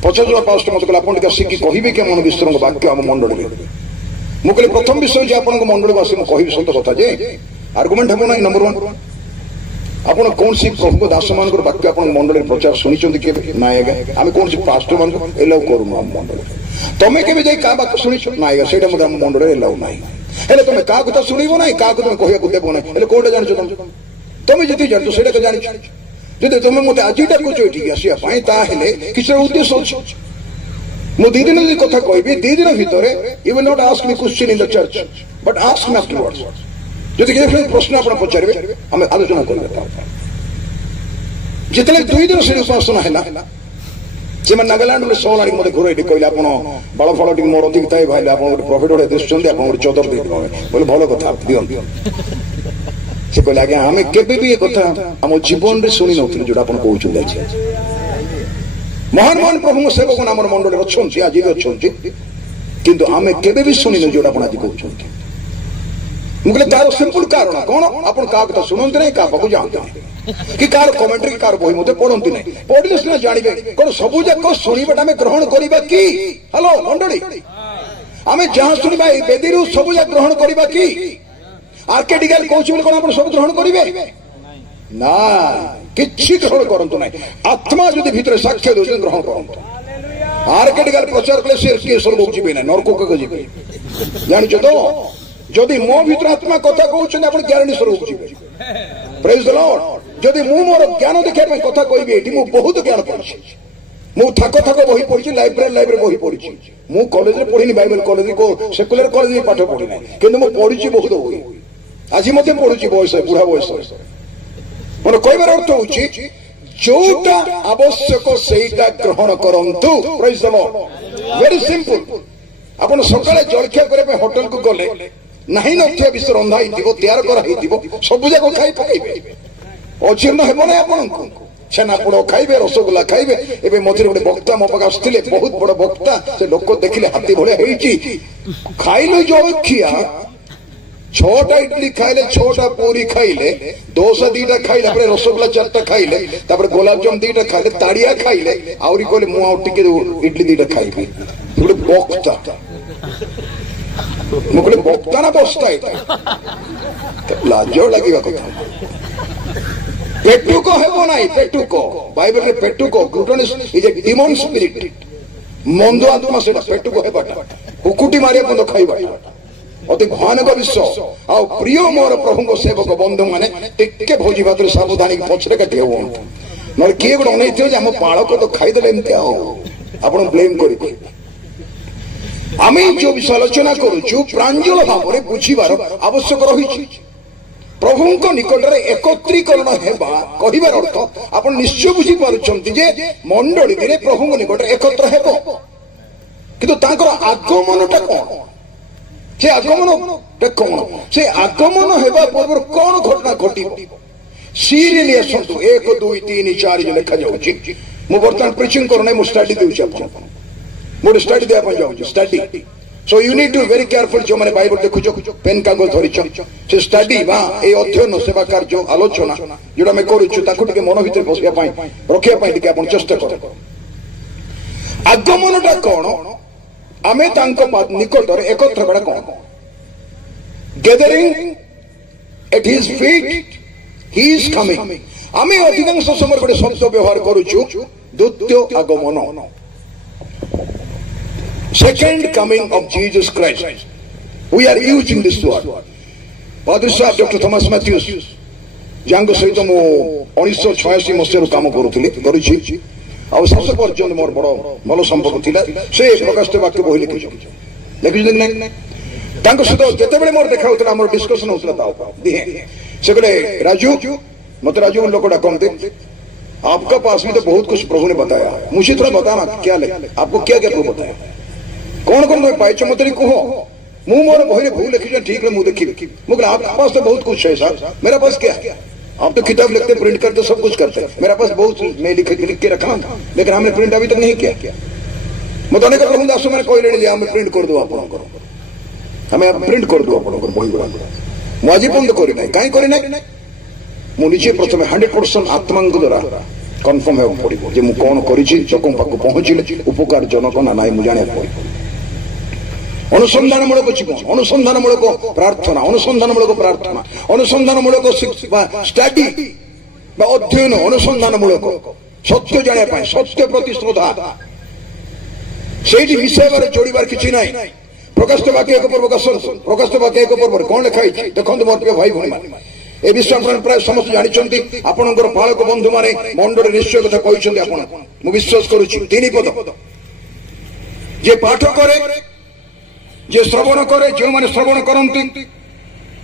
50 जन पास्टर मत कहले आपण का सिक्की कहिबे के मन विश्राम वाक्य हम मंडली मु कहले प्रथम विषय जे आपण मंडली वासी मु कहिबे सत कथा जे आर्गुमेंट हम ना नंबर 1 आपण कौन सी प्रभु को दास मान वाक्य आपण मंडली प्रचार सुनी के ना आम कौन सी पास्टर मान एलाउ करू मंडली तमें के जाई का बात सुनी ना सेटा मत मंडली एलाउ ना हेले तुम का कथा सुनिबो ना का तुम कहया को देबो ना हेले कोडे जानछो तुम जति जानछो सेटा तो जानि जदि तुम मते आजिटा को जोठी आसिया पाई ता हेले किछ उद्देश्य अछि मु दी दिन कथा कहबी दी दिन भितरे you will not ask me question in the church but ask me afterwards যদি কিছু প্রশ্ন আপনার পচারে আমি আলোচনা করবে যেতলে 2 দিন সেই উপাসনা হেলা ସେମାନେ ନାଗାଲାଣ୍ଡ ଗୋଟେ ସହର ଆଣିକି ମତେ ଘୁରେଇକି କହିଲେ ଆପଣ ବାଳ ଫଳ ଟିକେ ମୋର ଅଧିକ ଥାଏ ଭାଇଲେ ଆପଣ ଗୋଟେ ପ୍ରଫିଟ୍ ଗୋଟେ ଦିଶୁଛନ୍ତି ଆପଣ ଗୋଟେ ଚଦର ଦେଇଦେବେ ବୋଲେ ଭଲ କଥା ଦିଅନ୍ତୁ ସେ କହିଲେ ଆଜ୍ଞା ଆମେ କେବେ ବି ଏ କଥା ଆମ ଜୀବନରେ ଶୁଣି ନଥିଲୁ ଯୋଉଟା ଆପଣ କହୁଛନ୍ତି ଆଜି ମହାନ ମହାନ ପ୍ରଭୁଙ୍କ ସେବକ ଆମର ମଣ୍ଡଳରେ ଅଛନ୍ତି ଆଜି ବି ଅଛନ୍ତି କିନ୍ତୁ ଆମେ କେବେ ବି ଶୁଣିନୁ ଯୋଉଟା ଆପଣ ଆଜି କହୁଛନ୍ତି ମୁଁ କହିଲେ ତାର ସିମ୍ପଲ କାରଣ କଣ ଆପଣ କାହା କଥା ଶୁଣନ୍ତି ନାହିଁ କାହା ପାଖକୁ ଯାଆନ୍ତି ନାହିଁ कि कार कमेंट्री कार बही मते पढ़ंती नहीं पढ़ले सिना जानिबे कोन सबु जाक सुनिबाटा हमें ग्रहण करिबा की हेलो मंडली हमें जहां सुनिबा ए बेदीरु सबु जाक ग्रहण करिबा की आर्केडिकल कोच कोन आपण सब ग्रहण करिवे ना किछि ग्रहण करंतु नहीं आत्मा जदि भीतर साक्ष्य दोछ ग्रहण करंतु आर्केडिकल प्रचार कले से के स्वर्ग जिबे ना नरक को जिबे जानि तो जदि मो भीतर आत्मा कथा कहउछन आपण ग्यारंटी स्वर्ग जिबे प्रेज द लॉर्ड जदि मु मोर ज्ञान देखा कथा कहबी एटी मु बहुत ज्ञान पढ़ी मु थाक थाक बही पढ़ी लाइब्रेरी बही पढ़ी मु कॉलेज रे पढ़िनी बाइबल कॉलेज को सेकुलर कॉलेज में पाठ पढ़ी ना किंतु मु पढ़ी बहुत बही आज मते पढ़ुची बयस बुढ़ा बयस मन कहबार अर्थ होची जोटा आवश्यक सेटा ग्रहण करंतु praise the Lord very simple आपण सकाळे जलखिया करे होटल को गले नहीं नथिया विष रंधा हिथिबो तैयार करा हिथिबो सब जाक खाई पकाइबे अजीर्ण हेब ना आपण छेनापोड़ खाइबे रसगोल्ला खाइबे एबे मझिरे गोटे वक्ता मो पाख आसथिले बहुत बड़ वक्ता से लोक देखिले हाथी भलिया हेइची खाइले जलखिया 6टा इडली खाइले 6टा पूरी खाइले डोसा 2टा खाइले तापर रसगोल्ला 4टा खाइले तापर गुलाब जामुन 2टा खाइले ताड़िया खाइले आउरी कहले मु आउ टिके इडली 2टा खाइबे गोटे वक्ता मु कहले वक्ता ना बस्ता एटा लाजो लागिबा कथा पेटुको हेबो नाही पेटुको बाइबल रे पेटुको ग्लूटोनिस इज ए डिमन स्पिरिट मंद आत्मा सेटा पेटुको हेबाटा हुकुटी मारिया बंद खाइबा अति भयानक विश्व आ प्रिय मोर प्रभुको सेवक बंधु माने टिके भोजी भातर सावधानी पछरे काटे हो नर के गुड अनैथियो जे हम पाळक तो खाइ देले एमते आ आपण ब्लेम करि आमे जो विषय आलोचना करूछु प्रांजल भावरे बुझिबार आवश्यक रहिछि प्रभुंको निकटरे एकत्रीकरण हेबा कहिबार अर्थ आपण निश्चय बुझी पारुछंती जे मंडली दिने प्रभुंको निकटरे एकत्र हेबो किंतु तांकर आगमनटा कोन से आगमन कोन से आगमन हेबा पूर्व कोन घटना घटिबो सीरियली असंतु 1 2 3 4 जे लिखा जाउची मु वर्तमान प्रीचिंग करने मु स्टडी देउची आपण मु स्टडी दे आपण जाउची study So you need to be very careful जो मैंने बाइबल देखो जो पेन कागज धरी से स्टडी बा ए अध्ययन सेवा कार्य आलोचना जोड़ा मैं करूछु ताकु टिके मन भीतर बसिया पाई रखिया पाई टिके आपण चेष्टा कर आगमनटा कोन आमे तांको निकटरे एकत्र बडा कोन gathering at his feet he is coming आमे अधिकांश समय गोटे शब्द व्यवहार करूछु द्वितीय आगमन Second coming of Jesus Christ. We are using this word. Padre Sahib Dr. Thomas Matthews jango सहित मो 1986 मसिया काम करूछि आ सबसे पर्यंत मोर बड़ भलो संपर्क थिला से प्रकाशित वाक्य बहि लिखिछु नै तांको सहित जते बेले मोर देखा होतला मोर डिस्कशन होतला ता दिहे से कहले राजू मत राजू लोकडा कहते आपका पास में तो बहुत कुछ प्रभु ने बताया मुझे थोड़ा बताना क्या ले आपको क्या क्या प्रभु बताया कौन कौन तुम पाइछ मत कह मु मोर बही भूल लिखी ठीक है मुझे देखी मुझे आपके पास तो बहुत कुछ है सर मेरा पास क्या है आप तो किताब लिखते प्रिंट करते सब कुछ करते मेरा पास बहुत मैं लिख के रखा लेकिन हमने प्रिंट अभी तक नहीं किया मैं तो कहूँ दस मैंने कहले हमें प्रिंट कर दो आप हमें प्रिंट कर दो आप बही गुड़ा मुझे आज पर्यटन करना कहीं करना मुझे प्रथम 100% आत्मा द्वारा कन्फर्म होगा पड़ो जे मुझे कौन कर पाक पहुंचले उपकार जनक ना ना मुझे जाना पड़ो अनुसंधानमूलक जीवन अनुसंधानमूलक प्रार्थना अनुसंधानमूलक प्रार्थना अनुसंधानमूलक स्टडी अध्ययन अनुसंधानमूलक सत्य जाना सत्य प्रति श्रद्धा से विषय जोड़बार किसी ना प्रकाशित वाक्य एक पर्व प्रकाशित वाक्य एक पर्व कौन लिखाई देखो मोर प्रिय भाई भाई ए विषय प्राय समस्त जानते आपंकर पालक बंधु माने मंडल निश्चय कथा कहते मु विश्वास करुच्ची 3 पद जे पाठ करे जे श्रवण करे जो माने श्रवण करती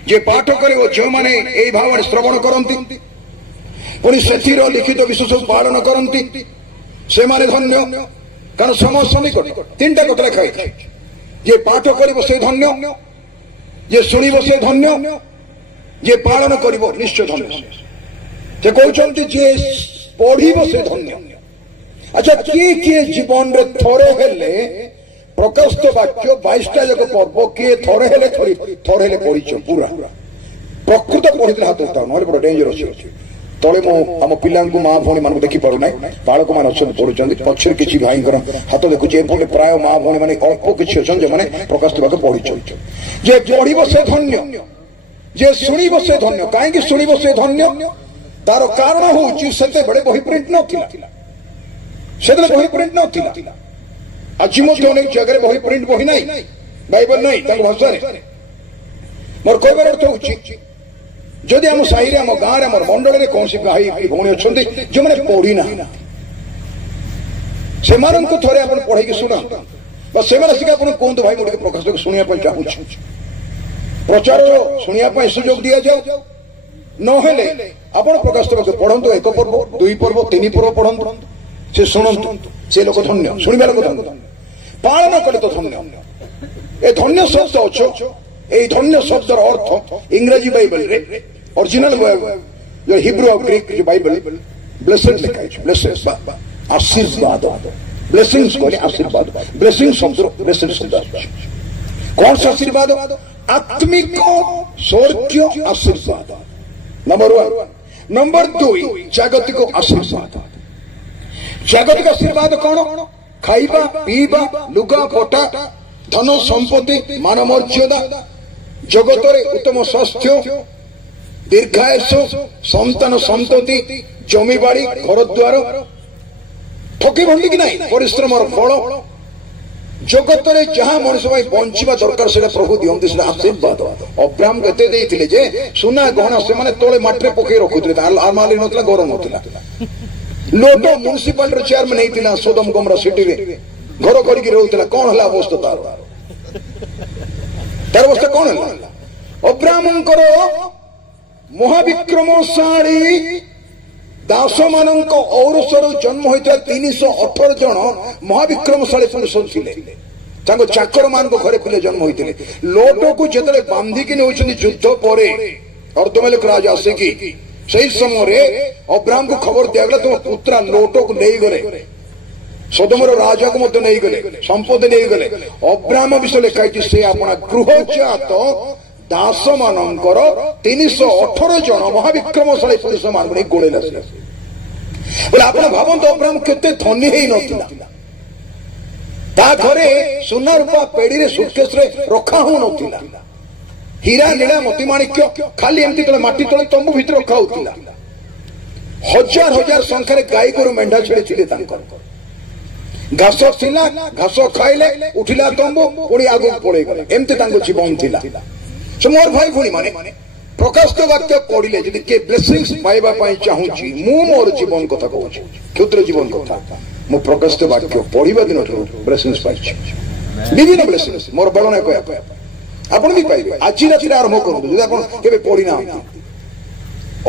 जे पाठ करे जो माने एई भाव श्रवण करती पुणी से लिखित विश्व सब पालन करती से माने धन्य कारण समय सन्निकट तीन टा कथा लिखा जे पाठ कर से धन्य जे शुणव से धन्य जे पालन कर निश्चय धन्य से कहते जे पढ़ से धन्य। अच्छा किए किए जीवन रे थोड़े हेले प्रकाशित वाक्य 22टा जक पर्व किए थोड़े हेले थोड़े हेले पढ़ी पूरा प्रकृत पढ़ी हाथ उठा ना बड़ा डेंजरस तले आम पिला माँ भौणी मान देखी पार ना बालक मैंने पढ़ुं पक्षर किसी भाई हाथ देखुचे एपटे प्राय माँ भौणी मैंने अल्प किसी अच्छा जो मैंने प्रकाशित वाक्य पढ़ी जे पढ़ से धन्य जे शुणव से धन्य कहीं शुणव से धन्य तार कारण हूँ से बही प्रिंट नाला से बही प्रिंट नाला आज अनेक जगह बही प्रिंट बही ना बाइबल ना भाषा मोर कहबार अर्थ हूँ जदि आम साहि आम गाँव आम मंडल में कौन भाई भौणी अच्छा जो मैंने पढ़ी ना से थे आप पढ़े शुणा से कहतु भाई मुझे प्रकाश शुणा चाहूँ प्रचार शुणा सुजोग दि जाओ नहेले आप प्रकाश पढ़ु एक पर्व 2 पर्व 3 पर्व पढ़ु से शुणु से लोक धन्य शुणा लोक धन्य पालन कले तो धन्य ए धन्य शब्द अच्छो ए धन्य शब्द अर्थ इंग्रजी बाइबल रे ओरिजिनल जो हिब्रू और ग्रीक जो बाइबल ब्लेसेड लिखा है ब्लेसेड आशीर्वाद ब्लेसिंग्स को आशीर्वाद ब्लेसिंग शब्द ब्लेसेड शब्द कौन सा आशीर्वाद आत्मिक स्वर्गीय आशीर्वाद नंबर 1 नंबर 2 जागतिक आशीर्वाद जागतिक आशीर्वाद कौन खाइबा पीबा लुगा पटा धन संपत्ति मान मर्यादा जगत उत्तम स्वास्थ्य दीर्घायुष संतान संतति जमी बाड़ी घर द्वार ठकी भंडी कि नहीं परिश्रम फल जगत जहाँ मनुष्य बंचा दरकार से प्रभु दिखते आशीर्वाद अब्राहम केते जे सुना गहना से तले माटे पकई रखुले आलमारी ना गरम होता लोट म्यूनिसिपालिटी चेयरमैन होता सोदम गमरा सिटी घर करके रोला कौन है अवस्था तार अवस्था कौन है अब्राहम महाविक्रमशाली दास मान औरसर जन्म होता 318 जन महाविक्रमशाली पुरुष थे चाकर मान घरे पिले जन्म होते लोट को जिते बांधिकी नौकरी युद्ध पर अर्धमेलक राजा आसिकी से समय अब्राहम को खबर दिगला तुम पुत्रा लोट को नहीं गले सदमर राजा को मत नहीं गले संपद नहीं गले अब्राहम विषय लिखाई से अपना गृहजात दास मान 318 जन महाविक्रमशाली पुरुष मान गोड़ेला बोले आप भावत अब्राहम केते धनी ही ना घरे सुना रूपा पेड़ी सुटकेस रखा हूं ना हीरा नीला मतिमाणिक्य खाली एमती तले माटी तले तंबू भीतर रखा होता हजार हजार संख्यार गाई गोरु मेंढा छेड़ी घास थिला घास खाइले उठिला तंबू पुणी आगु पड़े गले एमती जीवन थिला मोर भाई भूणी माने प्रकाशित वाक्य पढ़िले जदि के ब्लेसिंग्स पाइबा पई चाहूची मु मोर जीवन कथा कहूँ क्षुद्र जीवन कथा मु प्रकाशित वाक्य पढ़िबा दिन ब्लेसिंग्स पाइछि विभिन्न ब्लेसिंग्स मोर बड़ ना कहया आपण भी पाइबे आज राति आरंभ करंतु जदि आपण केबे पढ़ी ना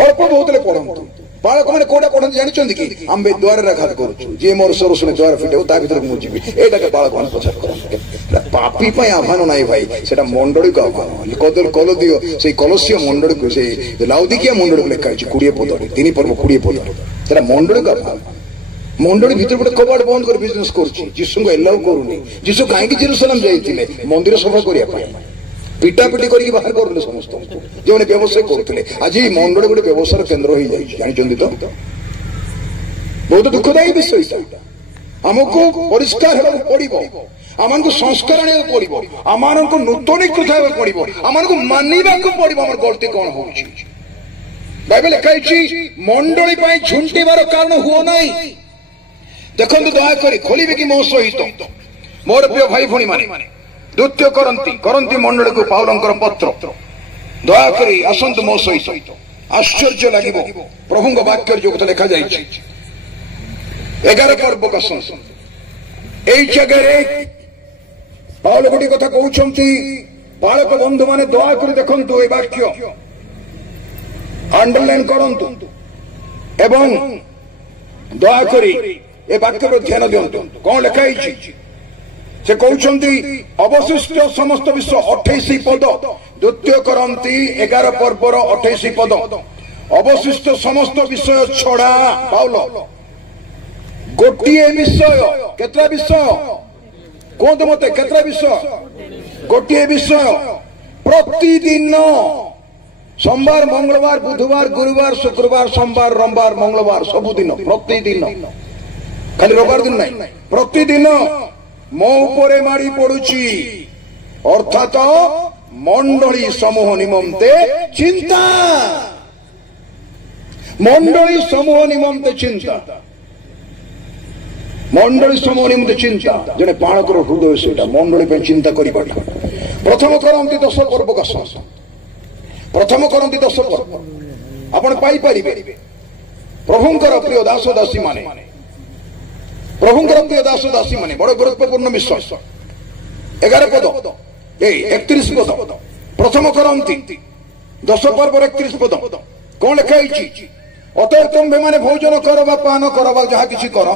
अल्प बहुत ले पढ़ंतु बालक मैंने कोड़ा पढ़ते जानते कि आम द्वार घात करूँ जी मोर सरस में द्वार फिटे ता भर मुझे एटा के बालक मैंने प्रचार कर पापी आह्वान ना भाई से मंडली को आह्वान कदल कल दियो से कलसीय मंडली को से लाउदिकिया मंडली को लिखाई 20 पद 3 पर्व 20 पद से मंडली को आह्वान मंडली भीतर गोटे कबाड़ बंद कर बिजनेस करूँ को एलाउ करूनी जीशु कहीं जेरुसलेम जाइए मंदिर सफा करने पिटापिटी करके बाहर कर समस्त जो व्यवसाय करते आज मंडल गोटे व्यवसाय केन्द्र हो जानी तो बहुत दुखदायी विषय आमको परिष्कार पड़ो आम संस्कार आने पड़ो आम नूतनीकृत पड़ो आम मानवा पड़ो आम गलती कौन हो बाइबल लिखाई मंडली झुंटार कारण हुआ ना देखो दयाकोरी खोलिबे कि मो सहित मोर प्रिय भाई भणी माने द्वितीय करंती मंडली को पाउलंकर पत्र दयाकोरी आसंतु मो सहित आश्चर्य लगे प्रभु वाक्य जो कथा लिखा जाए 11 पर्व का संसन जगह पाउल गोटे कथा कहते पालक बंधु माने दया कर देखंतु ए वाक्य अंडरलाइन करंतु एवं दया करी ए वाक्य पर ध्यान दियंतु कोन लिखाई छी से कहउछंती अवशिष्ट समस्त विश्व 28 पद द्वितीय करंती 11 पर्वर 28 पद अवशिष्ट समस्त विषय छड़ा पाउल गोटिए विषय केतरा विषय कहतु मते केतरा विषय गोटिए विषय प्रतिदिन सोमवार मंगलवार बुधवार गुरुवार शुक्रवार सोमवार रविवार मंगलवार सबुदिन प्रतिदिन खाली रविवार दिन नहीं प्रतिदिन मो उपरे माड़ी पड़ुची अर्थात मंडली समूह निमंते चिंता मंडली समूह निमंते चिंता मंडली समूह निमंते चिंता जने पाणकर हृदय सेटा मंडली पे चिंता करि पडला प्रथम करंती 10 पर्व का प्रथम करंती 10 पर्व आपण पाई परिबे प्रभुंकर प्रिय दास दासी माने प्रभुंकर प्रिय दास दासी माने बड़ गुरुत्वपूर्ण विषय 11 पद 31 पद प्रथम करंती 10 पर्व 31 पद कौन लिखाई अतएव तुम्हें माने भोजन कर पान कर जहाँ किसी कर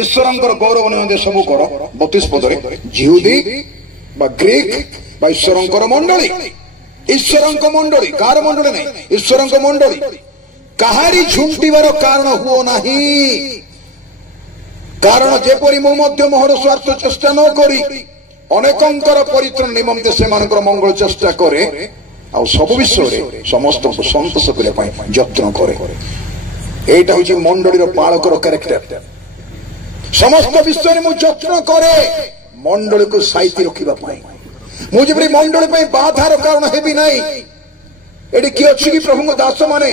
ईश्वर गौरव निमंते सब कर 32 पद जिहुदी ग्रीक ईश्वर मंडली ईश्वर मंडली कार मंडली नहीं ईश्वर मंडली कहारी झुंटिबार कारण हुओ नहीं कारण जेपरी मु मध्य मोहर स्वार्थ चेष्टा न करी अनेकंकर परित्राण निमंते से मंगल चेष्टा करे आ सब विषय समस्त को संतोष करने यत्न करे एटा हूँ मंडली पालकर कैरेक्टर समस्त विषय में यत्न करे मंडली को साइती रखा मुझे मंडली बाधार कारण है ना ये किए अच्छी कि प्रभु दास माने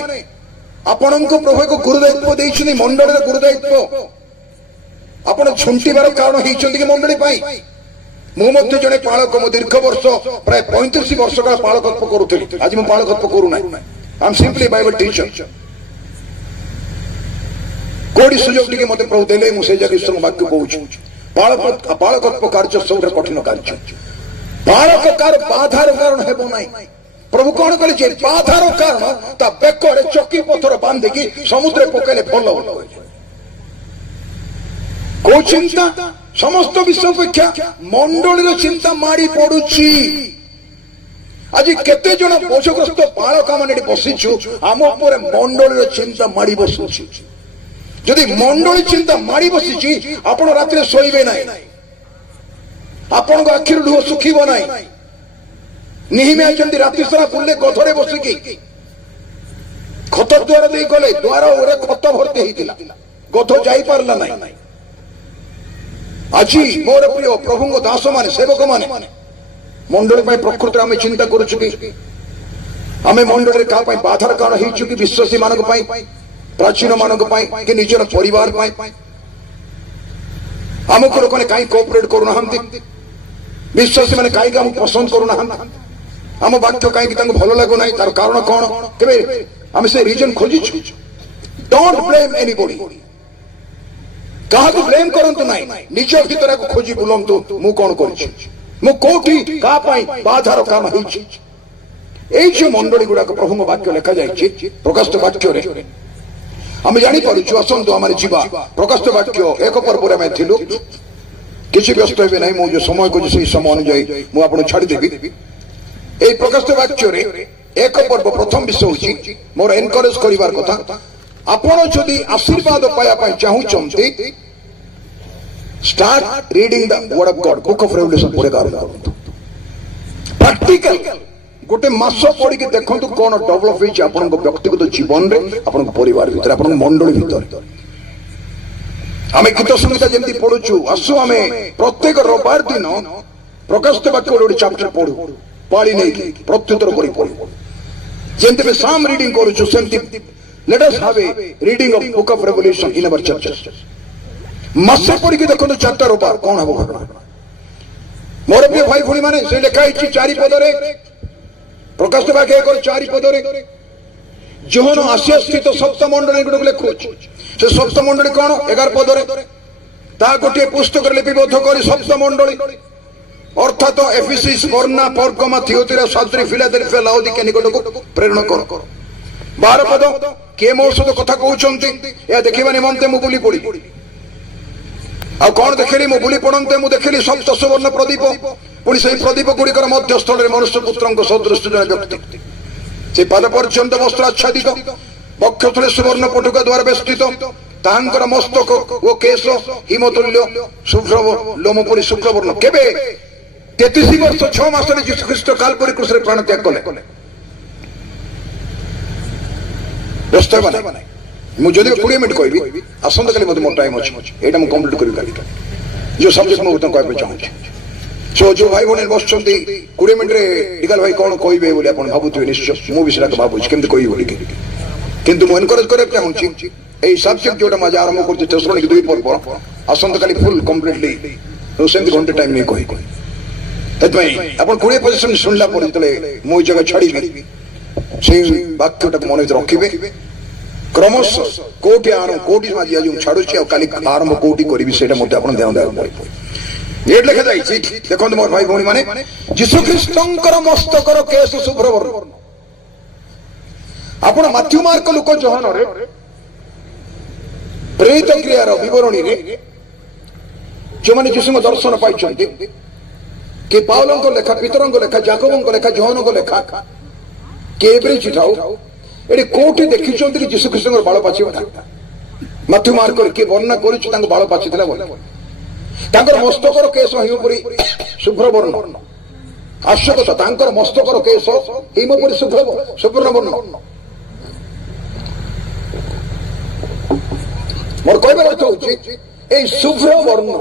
आपण को प्रभु को गुरुदायित्व देइछनी मंडली गुरुदायित्व आपण झुंटिबार कारण होती मंडली मुझे जड़े पालक मु दीर्घ वर्ष प्राय 35 वर्ष काल पालकत्व करुली आज मुझे पालकत्व करूना I am simply Bible teacher कोड़ी सुजोग टी मत प्रभु देले मुझे जगह वाक्य कहूँ पालकत्व कार्य सब कठिन कार्य पालक कार बाधार कारण है ना प्रभु कौन करे बाधार कारण ता बेकर चकी पथर बांधिकी समुद्र पकड़े भल को चिंता समस्त विश्व अपेक्षा मंडली चिंता माड़ी पड़ुची आज केते जन बोझग्रस्त बालक मैंने बसीचु आम उपर मंडली चिंता माड़ी बसुची जदि मंडली चिंता माड़ी बसी आप रात शोबे ना आपण आखि लुह सुखीब ना निहिमिया जमी राति सारा बुले गधरे बसिकी खत द्वार दे गले द्वार खत भर्ती होता गध जापारा ना आज मोर प्रिय प्रभु दास माने सेवक माने मंडली प्रकृति आम चिंता करें मंडली क्या बाधार कारण हो विश्वासी मान प्राचीन मान कि निजर परिवार आमको लोक कहीं कोऑपरेट करूना विश्वासी मैंने कहीं पसंद करूना आम वाक्य कहीं भल लगुना तार कारण कौन के आम से रीजन खोजी डोंट ब्लेम एनीबॉडी क्या ब्लेम करंतु ना निज भीतर को खोजी बुलंतु मु कौन करोटी बाधार काम हो मंडली गुड़ाक प्रभु वाक्य लिखा जाए प्रकाशित वाक्य आम जापर आसतु आम जीवा प्रकाशित वाक्य 1 पर्व आम थिलु किसी व्यस्त हे ना मुझे समय को समय अनुजाई मुझे छाड़देवी ये प्रकाशित वाक्य 1 पर्व प्रथम विषय हूँ मोर एनकरेज करिवार कथा आपण जदि आशीर्वाद पाया चाहूँगी start reading the word of God book of revelation पढ़े आरंभ प्रैक्टिकल गोटे मास पढ़ी देखो कौन डेवलप हो व्यक्तिगत जीवन में आप परिवार भीतर आप मंडली भीतर आम गीत संगीता जमी पढ़ुचु आसु आम प्रत्येक रविवार दिन प्रकाशित वाक्य गोटे चैप्टर पढ़ू पाड़ी नहीं प्रत्युत्तर कर पढ़ू जमी साम रीडिंग करुचु सेमती let us have a reading of book of Revelation in our churches मासे पढ़ी देखो 4टा रविवार कौन हम घटना मोर प्रिय भाई भूणी मैंने से लिखाई 4 पदरे प्रकाशित वाक्य 4 पदरे जोहन आसिया स्थित सप्त मंडली गुड़ लिखुच से सप्त मंडली कौन 11 पदरे ता गोटे पुस्तक लिपिबद्ध कर सप्त मंडली অর্থাৎ এফিসিস, স্মরনা, পর্গমা, থিওতিরা, সাদ্রি, ফিলাদেলফিয়া, লাউদিকিয়া নিকটକୁ ପ୍ରେରଣ କର। 12 ପଦ କିଏ ମୋ ସହିତ କଥା କହୁଛନ୍ତି ଏହା ଦେଖିବା ନିମନ୍ତେ ମୁଁ ବୁଲି ପଡ଼ିଲି। ଆଉ କଣ ଦେଖିଲି? ମୁଁ ବୁଲି ପଡ଼ନ୍ତେ ମୁଁ ଦେଖିଲି ସପ୍ତ ସୁବର୍ଣ୍ଣ ପ୍ରଦୀପ। ପୁଣି ସେହି ପ୍ରଦୀପ ଗୁଡ଼ିକର ମଧ୍ୟସ୍ଥଳରେ ମନୁଷ୍ୟ ପୁତ୍ରଙ୍କ ସଦୃଶ ଜଣେ ବ୍ୟକ୍ତି। ସେ ପାଦ ପର୍ଯ୍ୟନ୍ତ ବସ୍ତ୍ର ଆଚ୍ଛାଦିତ, ବକ୍ଷତଳେ ସୁବର୍ଣ୍ଣ ପଟୁକା ଦ୍ୱାରା ବେଷ୍ଟିତ। ତାହାଙ୍କର ମସ୍ତକ ଓ କେଶ ହିମତୁଲ୍ୟ ଶୁଭ୍ର ଲୋମ ପରି ଶୁକ୍ଳବର୍ଣ୍ଣ। କେବେ 33 ବର୍ଷ 6 ମାସରେ ଯୀଶୁଖ୍ରୀଷ୍ଟ କାଲବରୀ କ୍ରୁଶରେ ପ୍ରାଣ ତ୍ୟାଗ କଲେ। ବ୍ୟସ୍ତ ହେବା ନାହିଁ। ମୁଁ ଯଦି 20 ମିନିଟ୍ କହିବି, ଆସନ୍ତାକାଲି ମୋତେ ମୋର ଟାଇମ୍ ଅଛି, ଏଇଟା ମୁଁ କମ୍ପ୍ଲିଟ୍ କରିବି କାଲି। ଯୋଉ ସବଜେକ୍ଟ ମୁଁ ତାଙ୍କୁ କହିବାକୁ ଚାହୁଁଛି, ଯୋଉ ଭାଇ ଭଉଣୀ ବସୁଛନ୍ତି 20 ମିନିଟ୍ରେ ଡିଗାଲ ଭାଇ କଣ କହିବେ ବୋଲି ଆପଣ ଭାବୁଥିବେ, ନିଶ୍ଚୟ ମୁଁ ବି ସେଟା ଭାବୁଛି କେମିତି କହିବି ବୋଲି। କିନ୍ତୁ ମୁଁ ଏନକରେଜ କରିବାକୁ ଚାହୁଁଛି এই সবজেক্ট যেটা মাঝে আরম্ভ করছে তেসলোনিকি 2 পর্ব, আসন্তকালি ফুল কমপ্লিটলি সেମିତି ঘন্টে টাইম নেই কହି। ସେଥିପାଇଁ ଆପଣ 20 ପଜିସନ ଶୁଣିଲା ପରେ ଯେତେବେଳେ ମୁଁ ଏଇ ଜାଗା ଛାଡ଼ିବି, ସେଇ ବାକ୍ୟଟାକୁ ମନେ ରଖିବେ। କ୍ରମଶଃ କୋଉଠି ଆଜି ମୁଁ ଛାଡୁଛି ଆଉ କାଲି ଆରମ୍ଭ କୋଉଠି କରିବି ସେଇଟା ମଧ୍ୟ ଆପଣ ଧ୍ୟାନ ଦେବାକୁ ପଡ଼ିବ। ଏଠି ଲେଖାଯାଇଛି, ଦେଖନ୍ତୁ ମୋର ଭାଇ ଭଉଣୀ ମାନେ, ଯୀଶୁଖ୍ରୀଷ୍ଟଙ୍କର ମସ୍ତକର କେଶ ଶୁଭ୍ରବର୍ଣ୍ଣ। ଆପଣ ମାଥ୍ୟୁ, ମାର୍କ, ଲୁକ, ଯୋହାନରେ ପ୍ରେରିତ କ୍ରିୟାର ବିବରଣୀରେ ଯେଉଁମାନେ ଯୀଶୁଙ୍କ ଦର୍ଶନ ପାଇଛନ୍ତି, କି ପାଉଲଙ୍କ ଲେଖା, ପିତରଙ୍କ ଲେଖା, ଯାକବଙ୍କ ଲେଖା, ଯୋହନଙ୍କ ଲେଖା, କି ଏଭ୍ରି ଥାଉ, ଏଠି କୋଉଠି ଦେଖିଛନ୍ତି କି ଯୀଶୁଖ୍ରୀଷ୍ଟଙ୍କର ବାଳ ପାଚିବ ନା? ମାଥ୍ୟୁ, ମାର୍କରେ କିଏ ବର୍ଣ୍ଣନା କରିଛି ତାଙ୍କ ବାଳ ପାଚିଥିଲା ବୋଲି। ତାଙ୍କର ମସ୍ତକର କେଶ ହିମ ପରି ଶୁଭ୍ରବର୍ଣ୍ଣ। ଆବଶ୍ୟକତା, ତାଙ୍କର ମସ୍ତକର କେଶ ହିମ ପରି ସୁବର୍ଣ୍ଣବର୍ଣ୍ଣ। ମୋର କହିବାର ଅର୍ଥ ହଉଛି, ଏଇ ଶୁଭ୍ର ବର୍ଣ୍ଣ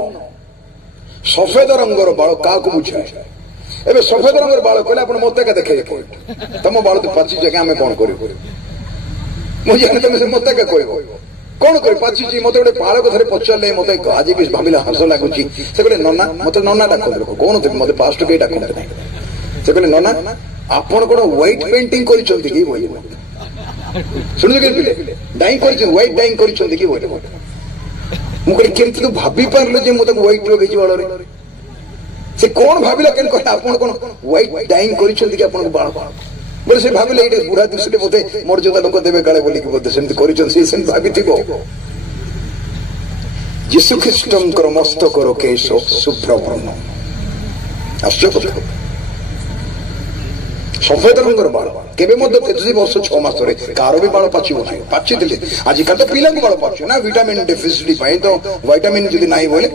ସଫେଦ ରଙ୍ଗର ବାଳ କାହାକୁ ବୁଝାଏ? ଏବେ ସଫେଦ ରଙ୍ଗର ବାଳ କହିଲେ ଆପଣ ମତେ ଏକା ଦେଖେଇବେ, ତମ ବାଳ ତ ପାଚିଛି, ଆମେ କଣ କରିବୁ? ମୁଁ ଜାଣି ତମେ ମତେ ଏକା କହିବ କଣ କରି ପାଚିଛି? ମତେ ଗୋଟେ ବାଳକ ଥରେ ପଚାରିଲେ, ମତେ ଆଜି ବି ଭାବିଲା ହସ ଲାଗୁଛି। ସେ କହିଲେ, ନନା, ମତେ ନନା ଡାକନ୍ତି, କହୁନଥିବି ମତେ ପାଷ୍ଟ କେହି ଡାକନ୍ତି ନାହିଁ। ସେ କହିଲେ, ନନା ଆପଣ କଣ ହ୍ୱାଇଟ୍ ପେଣ୍ଟିଂ କରିଛନ୍ତି କି? ଶୁଣିଛୁ କି ପିଲେ? ଡାଇଂ କରିଛନ୍ତି, ହ୍ୱାଇଟ୍ ଡାଇଂ କରିଛନ୍ତି କି? ମୁଁ କହିଲି, କେମିତି ତୁ ଭାବି ପାରିଲୁ ଯେ ମୁଁ ତାକୁ ହ୍ୱାଇଟ୍ ଲଗେଇଛି ବାଳରେ? ସେ କଣ ଭାବିଲା କେମିତି କହିଲା, ଆପଣ କଣ ହ୍ୱାଇଟ୍ ଡାଇଂ କରିଛନ୍ତି କି ଆପଣଙ୍କ ବାଳ? ବୋଲେ ସେ ଭାବିଲେ ଏଇଟା ବୁଢା ଦୃଷ୍ଟିରେ ବୋଧେ ମର୍ଯ୍ୟାଦା ଲୋକ ଦେବେ କାଳେ ବୋଲିକି ବୋଧେ ସେମିତି କରିଛନ୍ତି। ସେ ସେମିତି ଭାବିଥିବ। ଯୀଶୁଖ୍ରୀଷ୍ଟଙ୍କର ମସ୍ତକର କେଶ ଶୁଭ୍ରବର୍ଣ୍ଣ। ଆଶ୍ଚର୍ଯ୍ୟ, ସଫେଦ ରଙ୍ଗର ବାଳ। କେବେ ମଧ୍ୟ 33 ବର୍ଷ 6 ମାସରେ କାହାର ବି ବାଳ ପାଚିବ ନାହିଁ। ପାଚିଥିଲେ ଆଜିକାଲି ତ ପିଲାଙ୍କୁ ବାଳ ପାଚୁଛି ନା, ଭିଟାମିନ ଡେଫିସିଟି ପାଇଁ ତ ଭାଇଟାମିନ ଯଦି ନାହିଁ ବୋଲେ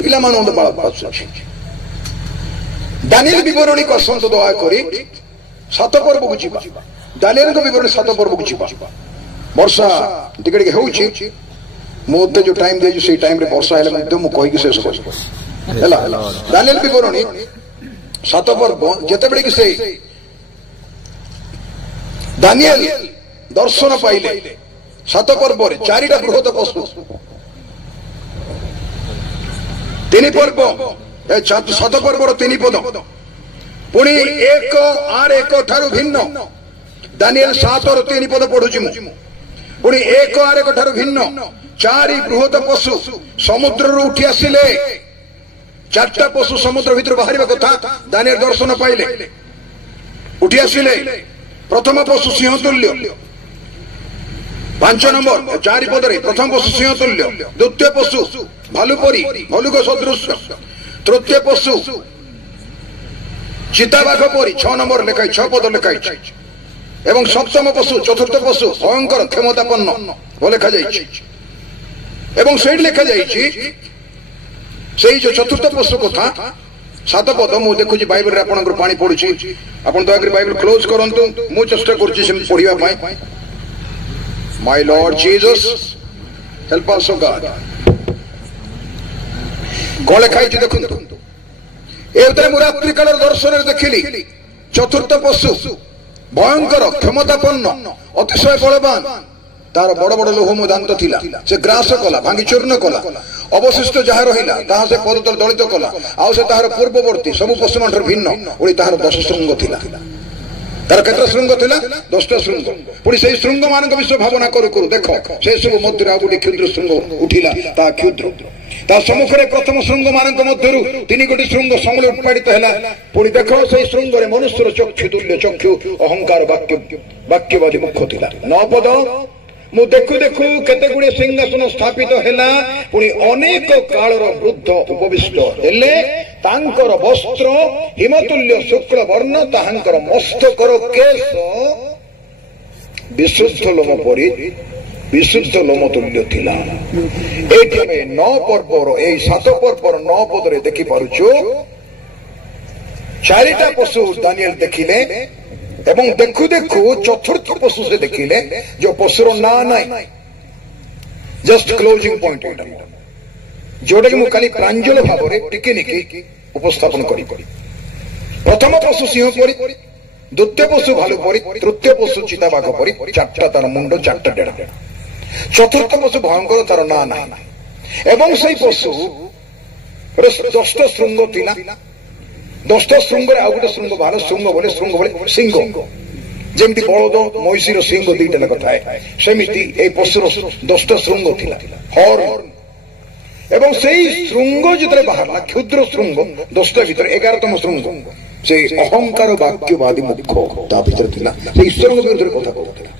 ପିଲାମାନଙ୍କୁ ବାଳ ପାଚୁଛି। ଦାନିଏଲ ବିବରଣୀକୁ ଆସନ୍ତୁ ଦୟାକରି 7 ପର୍ବକୁ ଯିବା। ଦାନିଏଲଙ୍କ ବିବରଣୀ 7 ପର୍ବକୁ ଯିବା। ବର୍ଷା ଟିକେ ଟିକେ ହେଉଛି, ମୋତେ ଯୋଉ ଟାଇମ ଦେଇଛୁ ସେଇ ଟାଇମରେ ବର୍ଷା ହେଲେ ମଧ୍ୟ ମୁଁ କହିକି ଶେଷ କରିବି ହେଲା। ଦାନିଏଲ ବିବରଣୀ 7 ପର୍ବ, ଯେତେବେଳେ କି ସେ ଦାନିଏଲ ଦର୍ଶନ ପାଇଲେ 7 ପର୍ବରେ 4ଟା ବୃହତ ପଶୁ, 3 ପର୍ବ, 7 ପର୍ବର 3 ପଦ, ପୁଣି 1:1 ଠାରୁ ଭିନ୍ନ। ଦାନିଏଲ 7ର 3 ପଦ ପଢୁଛି ମୁଁ। ପୁଣି 1:1 ଠାରୁ ଭିନ୍ନ 4 ବୃହତ ପଶୁ ସମୁଦ୍ରରୁ ଉଠି ଆସିଲେ। 4ଟା ପଶୁ ସମୁଦ୍ର ଭିତରୁ ବାହାରିବା କଥା ଦାନିଏଲ ଦର୍ଶନ ପାଇଲେ, ଉଠି ଆସିଲେ। ପ୍ରଥମ ପଶୁ ସିଂହ ତୁଲ୍ୟ, 5 ନମ୍ବର 4 ପଦରେ ପ୍ରଥମ ପଶୁ ସିଂହ ତୁଲ୍ୟ, ଦ୍ୱିତୀୟ ପଶୁ ଭାଲୁ ପରି ଭଲୁକ ସଦୃଶ୍ୟ, ତୃତୀୟ ପଶୁ ଚିତାବାଘ ପରି 6 ନମ୍ବର ଲେଖାଇ 6 ପଦ ଲେଖାଇଛି। ଏବଂ ସପ୍ତମ ପଶୁ, ଚତୁର୍ଥ ପଶୁ ଭୟଙ୍କର କ୍ଷମତାପନ୍ନ ଲେଖାଯାଇଛି। ଏବଂ ସେଇଠି ଲେଖାଯାଇଛି ସେଇ ଯୋଉ ଚତୁର୍ଥ ପଶୁ କଥା 7 ପଦ। ମୁଁ ଦେଖୁଛି ବାଇବଲରେ ଆପଣଙ୍କର ପାଣି ପଡୁଛି, ଆପଣ ଦୟାକରି ବାଇବଲ କ୍ଲୋଜ କରନ୍ତୁ। ମୁଁ ଚେଷ୍ଟା କରୁଛି ସେମିତି ପଢିବା ପାଇଁ। ମାଇ ଲର୍ଡ ଜିସସ୍ ହେଲ୍ପ ଅସ୍ ଓ ଗଡ୍। କଣ ଲେଖାଯାଇଛି ଦେଖନ୍ତୁ। ଏ ଭିତରେ ମୁଁ ରାତ୍ରି କାଳର ଦର୍ଶନରେ ଦେଖିଲି ଚତୁର୍ଥ ପଶୁ ଭୟଙ୍କର କ୍ଷମତାପନ୍ନ ଅତିଶୟ ବଳବାନ, ତାର ବଡ ବଡ ଲୋହମ ଦାନ୍ତ ଥିଲା। ସେ ଗ୍ରାସ କଲା, ଭାଙ୍ଗି ଚୂର୍ଣ୍ଣ କଲା, ଅବଶିଷ୍ଟ ଯାହା ରହିଲା ତାହା ସେ ପଦତଳେ ଦଳିତ କଲା। ଆଉ ସେ ତାହାର ପୂର୍ବବର୍ତ୍ତୀ ସବୁ ପଶୁମାନଙ୍କର ଭିନ୍ନ, ଓଳି ତାହାର 10 ଶୃଙ୍ଗ ଥିଲା। तार केतरा श्रृंग थिला 10टा श्रृंग पुणी से श्रृंग मान विषय भावना करू करू देख से सब मध्य आ गोटे क्षुद्र श्रृंग उठिला ता क्षुद्र ता सम्मुखें प्रथम श्रृंग मान मध्यरु 3 गोटी श्रृंग समूले उत्पादित है पुणी देख से श्रृंग मनुष्यर चक्षु तुल्य चक्षु अहंकार वाक्यवादी मुख थिला 9 पद मु देखु देखु केते गुड़े सिंहासन स्थापित हैला पुणी अनेक कालर वृद्ध उपविष्ट हेले तांकर वस्त्र हिमतुल्य शुक्ल वर्ण ताहांकर मस्तकर केश विशुद्ध लोम परि विशुद्ध लोम तुल्य थिला। एठी में 9 पर्वर ए 7 पर्वर 9 पदरे देखि पारुछु 4टा पशु दानिएल देखिले एवं देखु देखु चतुर्थ पशु से देखिले जो पशुर ना नाई जस्ट क्लोजिंग पॉइंट जोटा कि खाली प्रांजल भाव टिके निके उपस्थापन करी प्रथम पशु सिंह परी द्वितीय पशु भालू परी तृतीय पशु चिताबाघ परी 4टा तार मुंड 4टा डेढ़ चतुर्थ पशु भयंकर तार ना ना एवं से पशु 10टा श्रृंग थिला 10टा श्रृंग आ गोटे श्रृंग बाहर श्रृंग बोले सिंह जमी बलद महिषीर सिंह 2टा लेखा थाए सेमिति ए पशुर 10टा श्रृंग थिला हॉर्न एवं से श्रृंग जितने बाहर क्षुद्र श्रृंग 10टा भीतर 11तम श्रृंग से अहंकार वाक्यवादी मुख ता भीतर थिला से ईश्वर विरुद्ध कथा कहूला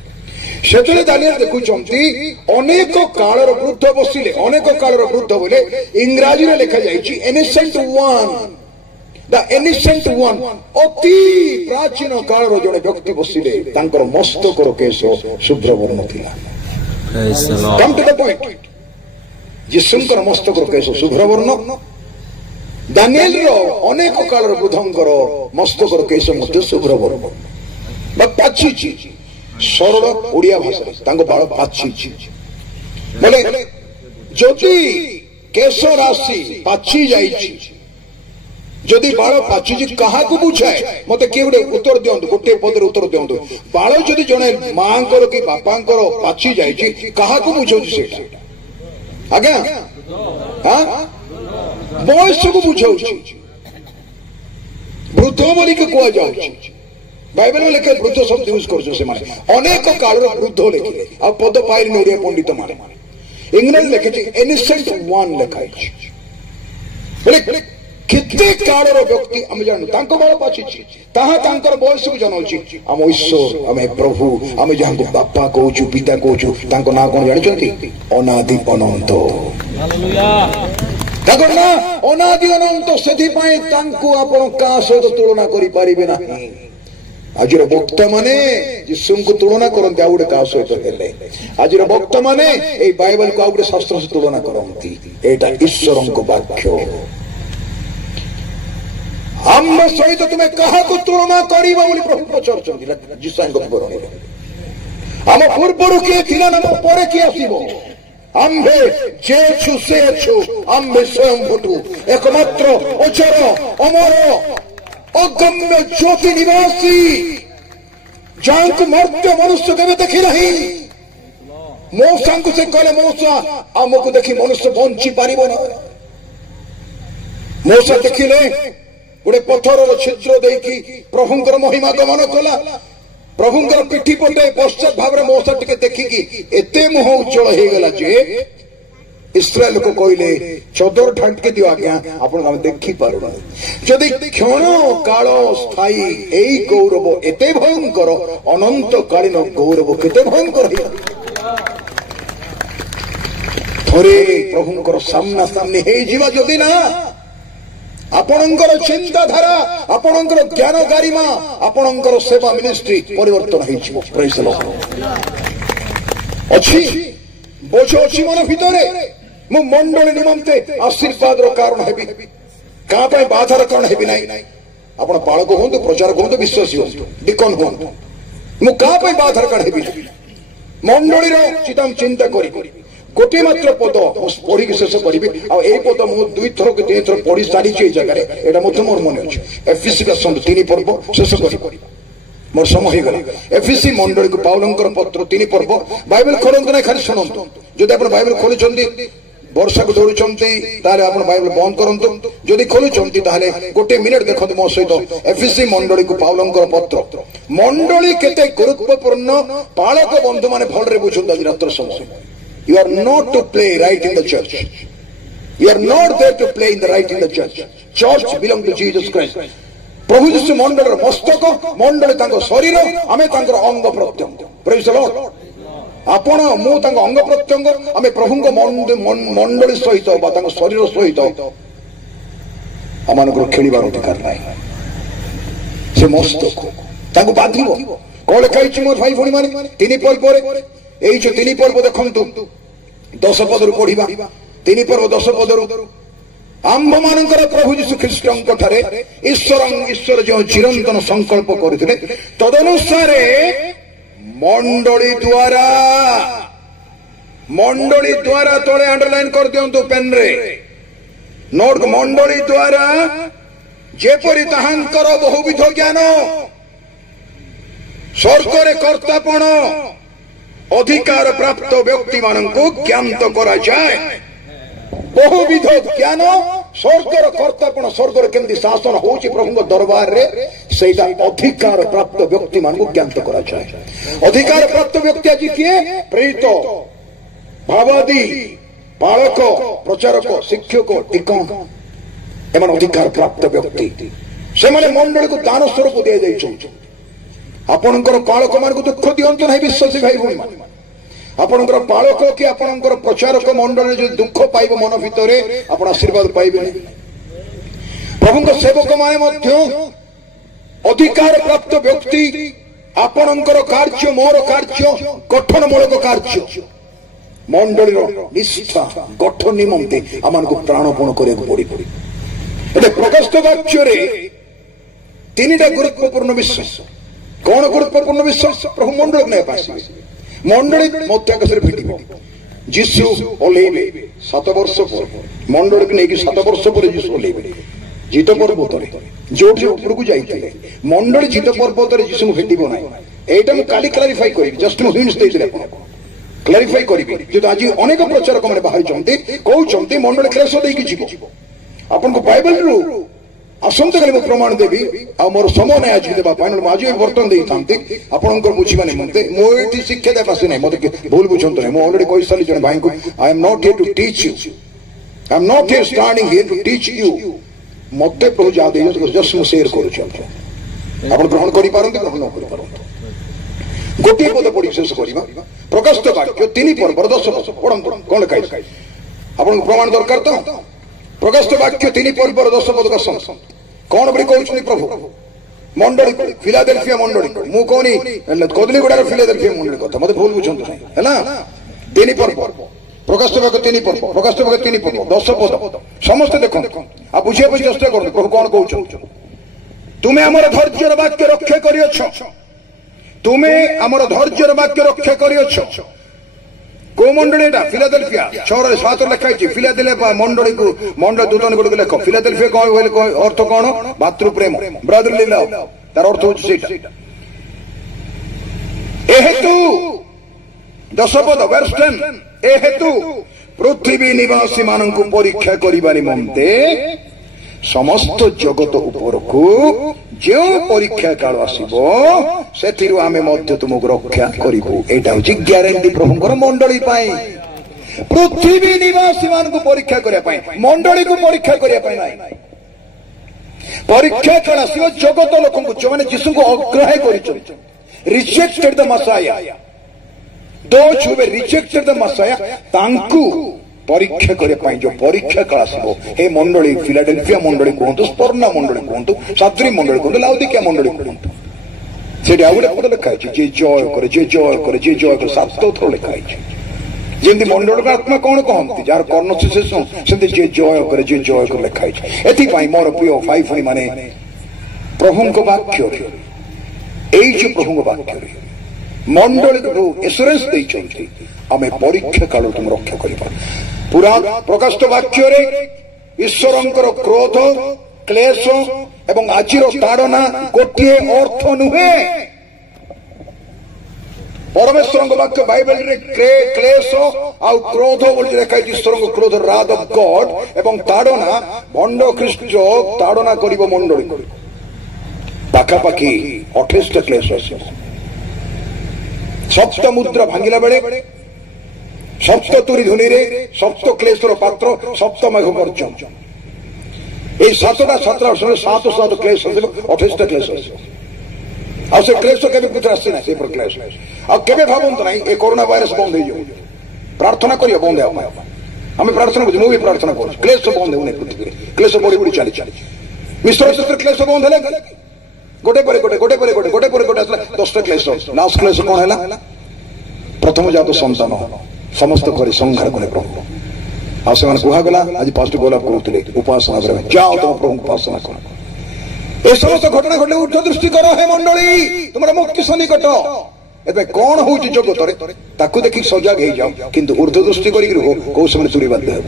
सेतरे दानिएल देखुचंती अनेक कालर वृद्ध बसिले अनेक कालर वृद्ध बोले इंग्राजी रे लिखा जाईची ancient one the ancient one अति प्राचीन कालर जड़े व्यक्ति बसिले तांकर मस्तकर केश शुभ्र वर्ण थिला। कम टू द पॉइंट जिसुंकर मस्तकर केश शुभ्र वर्ण दानिएल रो अनेक कालर वृद्धंकर मस्तकर केश मध्य शुभ्र वर्ण बा पाछी सरल ओडिया भाषा तांको बाल पाछी बोले जदि केश राशि पाछी जाईची जदि बाल पाछी कहा बुझाए मत किए गोटे उत्तर दिंतु गोटे पदर उत्तर दिंतु बाल जदि जड़े माँ कि बापा पाछी जाइए क्या बुझाऊ आज्ञा हाँ बयस को बुझाऊ वृद्ध बोल कह जाऊ बाइबल में लिखे वृद्ध शब्द यूज कर अनेक काल वृद्ध लिखिले आ पद पाइल ओडिया पंडित माने इंग्रेज लिखे एनिसेंट वन लिखाई केते कालर व्यक्ति आम जानू बाल पाची बयस को जनाऊँ आम ईश्वर आम प्रभु आम जहाँ बापा कहूँ पिता कहूँ ना कौन जानते अनादि अनंत ना अनादि अनंत से आपण क्या सहित तुलना करें ना आज वक्ता माने यीशु को तुलना करते आ गोटे क्या सहित आज वक्ता माने बाइबल को आ गोटे शास्त्र से तुलना करती एटा ईश्वर वाक्य आम सहित तुम्हें क्या तुलना कर प्रभु पचार जीशा विवरणी आम पूर्वर किए थिला ना पर किए आसो आम्भे जे छु से छु आम्भे स्वयं भटू एकमात्र अचर अमर अगम्य ज्योति निवासी जहां को मर्त्य मनुष्य केवे देखी नहीं मौसा को से कहले मौसा आमको देखी मनुष्य बंची पारिबो ना मौसा देखिले गोटे पत्थर छिद्र देखी प्रभुंकर महिमा गमन कला प्रभुंकर पिठी पटे पश्चात भाव मौसा टिके देखिकी एते मुह उज्जवल हो गला जे इस्राएल को कहले चदर ढांटके दियो आज्ञा आपण देखी पारुना जदि क्षण काल स्थायी एई गौरव एते भयंकर अनंत कालीन गौरव केते भयंकर थोरे प्रभुंकर सामना सामने हे जीवा जदि ना आपणकर चिंताधारा आपणकर ज्ञान गारिमा आपणकर सेवा मिनिस्ट्री परिवर्तन हो प्रेज द लॉर्ड अच्छी बोझ अच्छी मन भितर मु मंडली निमंते आशीर्वाद कारण हेबी क्या बाधार कारण हेबी ना आपण पालक हूँ प्रचारक हूँ विश्वासी हूँ डिकन हूँ मु क्या बाधार कारण हेबी मंडली चिंता करी गोटे मात्र पद पढ़ी शेष करी पद मुझे 2 थर कि 3 थर पढ़ी सारी जगह यहाँ मोर मन अच्छे एफिसी 3 पर्व शेष कर मोर समय हो गला एफिसी मंडली को पाउलंकर पत्र 3 पर्व बाइबल खोलते ना खाली शुणु जब आप बाइबल खोलुं वर्षा को धरुचंती ताले आपण बाइबल बंद करंतु जदि खोलुचंती ताले गोटे मिनिट देखंतु मो सहित एफएससी मंडली को पाउलंकर पत्र मंडली केते गुरुत्वपूर्ण पालक बंधु माने भलरे बुझंत आज रात्र समय you are not to play right in the church you are not there to play in the right in the church church belong to Jesus Christ प्रभु यीशु मंडल मस्तक मंडली तांको शरीर आमे तांकर अंग प्रत्यंग प्रेज द लॉर्ड आपण मु तांको अंग प्रत्यंग आमे प्रभुंको मंडली सहित बा तांको शरीर सहित आमानकर खेलिबार अधिकार नाही से मस्तक तांको बाधिबो कोले कहछि मोर भाई भणी माने तीन पर्व परे एई जो तीन पर्व देखंतु 10 पदरु पढिबा तीन पर्व 10 पदरु आंभ मानकर प्रभु यीशु ख्रीष्टଙ୍କ ଠାରେ ईश्वर जो चिरंतन संकल्प करथिले तदनुसार मंडली द्वारा तले अंडरलाइन कर दियंतु पेन रे नोट मंडली द्वारा जेपरि ताहांकर बहुविध ज्ञान स्वर्गरे कर्तापण अधिकार प्राप्त व्यक्ति मानंको ज्ञात करा जाए बहुविध ज्ञान स्वर्गर कर्तापण स्वर्गर केमती शासन होची प्रभु दरबार रे सेटा अधिकार प्राप्त व्यक्ति मान को ज्ञात करा जाए अधिकार प्राप्त व्यक्ति आज किए प्रेरित भावादी पालक प्रचारक शिक्षक टिकन एमन अधिकार प्राप्त व्यक्ति से माने मंडल को दान स्वरूप दिया जाय आपनकर पालक मान को दुख दियंतु नहीं विश्वासी भाई भूमि आपनकर पालक कि आपनकर प्रचारक मंडल जो दुख पाइब मन भितर आपण आशीर्वाद पाइबे प्रभुଙ୍କ सेवक माने मध्य अधिकार प्राप्त व्यक्ति आपनकर कार्य मोर कार्य गठनमूलक कार्य मंडलीर निष्ठा गठन निमंते आमान को प्राणपण करके पड़ी एते प्रकाशित वाक्य रे तीनटा गुरुत्वपूर्ण विश्वास कौन गुरुत्वपूर्ण विश्वास प्रभु मंडल ने पास मंडली मध्याकाशरे भेटिबो जीशु ओलेइबे 7 वर्ष पर मंडली को नेकी 7 वर्ष पर जीशु ओलेइबे जीत पर्वतरे जो ऊपर को जाइए मंडली जीत पर्वतरे जीशु भेटिबो ना एटा मु काली क्लारिफाई करिबि जस्ट मु हिंट्स देइले आपन क्लारिफाई करिबि जे आज अनेक प्रचारक माने बाहर चंती कहउचंती मंडली क्लेश देइकि जीवो आपन को बाइबल रु आसंत काली प्रमाण देवी आ मोर समय नहीं आज देबा फाइनल आज बर्तन दे थांती आपनकर बुझिबा नै मते मो एटी शिक्षा दे पासे नै मते भूल बुझंत नै मो ऑलरेडी कहि साली जने भाई को I am not here to teach you I am not here standing here to teach you मते प्रभु जा दे जस्ट मु शेयर करू छी आपन ग्रहण करि पारंती ग्रहण न करि पारंती गोटे पद पढि शेष करिबा प्रकाशित वाक्य 3 पर्व 10 वर्ष पढंतु कोन लिखाइ आपन प्रमाण दरकार तो प्रकाशित वाक्य 3 पर्व 10 पद का सम कौन बड़ी कहउछनी प्रभु मंडली फिलाडेल्फिया मंडली मु कोनी कोदलीगुडार फिलाडेल्फिया मंडली कथा मते भूल बुझंत नै हैला 3 पर्व प्रकाशित वाक्य 3 पर्व प्रकाशित वाक्य 3 पर्व 10 पद समस्त देखो आ बुझिया पे चेष्टा करू प्रभु कौन कहउछ तुमे हमर धैर्यर वाक्य रक्षा करियछ तुमे हमर धैर्यर वाक्य रक्षा करियछ को मंडली फिलाडेल्फिया 6:7 लिखा है फिलाडेल्फिया मंडली को मंडल दूतन गुड लेख फिलाडेल्फिया कौन अर्थ कौन भातृ प्रेम ब्रदरली लव तार अर्थ होछि सेटा ए हेतु 10 पद वर्स 10 ए हेतु पृथ्वी निवासी मानन को परीक्षा करिबा निमंते समस्त जगत ऊपर को जो परीक्षा काल आसीबो सेथिरु आमे मध्य तुमको रक्षा करिबो एटा होची ग्यारंटी प्रभुंकर मंडली पाई पृथ्वी निवासी मान को परीक्षा करिया पाई मंडली को परीक्षा करिया पाई नाही परीक्षा काल आसीबो जगत लोक को जो माने यीशु को अग्राह्य करिछन rejected the Messiah those who rejected the Messiah तांकु परीक्षा करने जो परीक्षा काल आसो हे मंडली फिलाडेल्फिया मंडली कहतु स्पर्णा मंडली कहतु साद्री मंडली कहतु लाउदिकिया मंडली कहतु से आउटे पद लिखाई जे जय करे जे जय करे जे जय करे 7 थर लिखाई जमी मंडल का आत्मा कौन कहती जार कर्ण शेष से जे जय करे लिखाई एथि मोर प्रिय भाई भणी माने प्रभु वाक्य जो प्रभु वाक्य मंडली को एश्योरेंस देइछन्ति आमे परीक्षा काल तुम रक्षा करिबा पूरा प्रकाशित वाक्य रे ईश्वरंकर क्रोध क्लेश एवं आजिर ताड़ना गोटे अर्थ नुहे परमेश्वर वाक्य बाइबल रे क्लेश आउ क्रोध बोली लिखा ईश्वर क्रोध राद ऑफ गॉड एवं ताड़ना भंड ख्रीष्ट ताड़ना करिब मंडली पाखापाखि 28 क्लेश सप्त मुद्रा भांगिला बेले सप्त तुरी धुनी रे सप्त क्लेशर पात्र सप्त मेघ पर्यंत ये 7 क्लेश 28 क्लेश आ से क्लेश केबे पुत्र आसी ना से पर क्लेश आ केबे भाबंत नाही ए कोरोना वायरस बंद हो जाओ प्रार्थना करियो बंद हो हमें प्रार्थना करू मु भी प्रार्थना करू क्लेश बंद हो नै पृथ्वी क्लेश बड़ी बड़ी चली विश्व क्षेत्र क्लेश बंद हेले गोटे पर गोटे 10 क्लेश लास्ट क्लेश कोन हैला प्रथम जात संतान समस्त करी संहार कले प्रभु आ से मन कुहा गला आज पास्ट गोलाप करूतले उपासना करे जाओ तुम प्रभु उपासना करो ए समस्त घटना घटले उठ दृष्टि करो हे मंडली तुमरा मुक्ति सन्निकट एबे कोन होउची जगत रे ताकू देखि सजाग हे जाओ किंतु ऊर्ध्व दृष्टि करी रहो को समय चुरी बाध्य हो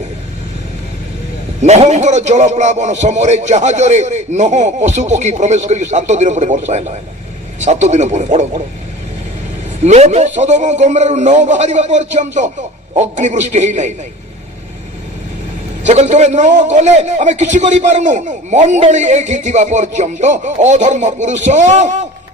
नहंकर जल प्लावन समरे जहाज रे नह पशु पक्षी प्रवेश करी 7 दिन पर वर्षा हैला 7 दिन पर बड़ लोक सदोम गोमरारु न बाहरिबा पर्यंत अग्निवृष्टि हे नै से कहले तुम न गले आम कि मंडली एठी थिबा पर्यंत अधर्म पुरुष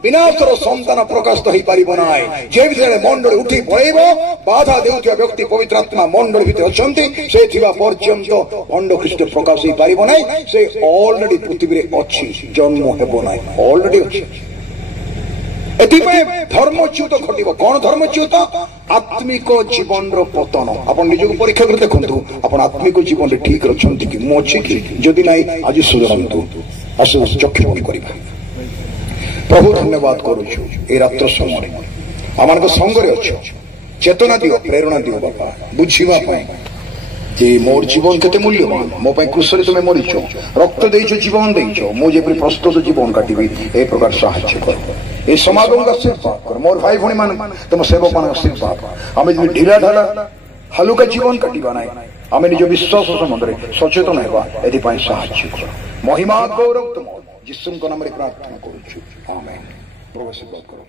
विनाशर संतान प्रकाश हो पार ना जे मंडली उठी पड़ेब बाधा देउथिबा व्यक्ति पवित्र आत्मा मंडली भितर अछंती से थिबा पर्यंत भंड ख्रीष्ट प्रकाश हो पार ना से ऑलरेडी पृथ्वी रे अछि जन्म हेबो ना ऑलरेडी अछि धर्मच्युत घटब कौन धर्मच्युत आत्मिक जीवन पतन आप निज परीक्षा कर देखु आप आत्मिक जीवन ठीक रखते कि मु अच्छी कि जदि ना आज सुधरतु आस चक्षु बंद करवा प्रभु धन्यवाद करुचु ए रात्र समय आम संगे अच्छ चेतना दियो प्रेरणा दियो बापा बुझा जे मोर जीवन केते मूल्यवान मो क्रूसरे तुम मरीच रक्त देच जीवन देच मुझे प्रस्तुत जीवन काटी ए प्रकार साहाय्य कर ये समागम का आशीर्वाद कर मोर भाई भणी मान तुम सेवक मान आशीर्वाद आम ढिला ढाला हालुका जीवन काटिबा ना आम निज विश्वास संबंध में सचेतन होगा एथि साहाय्य कर महिमा गौरव तुम यीशु नाम प्रार्थना करुछु आमेन प्रभु आशीर्वाद करो।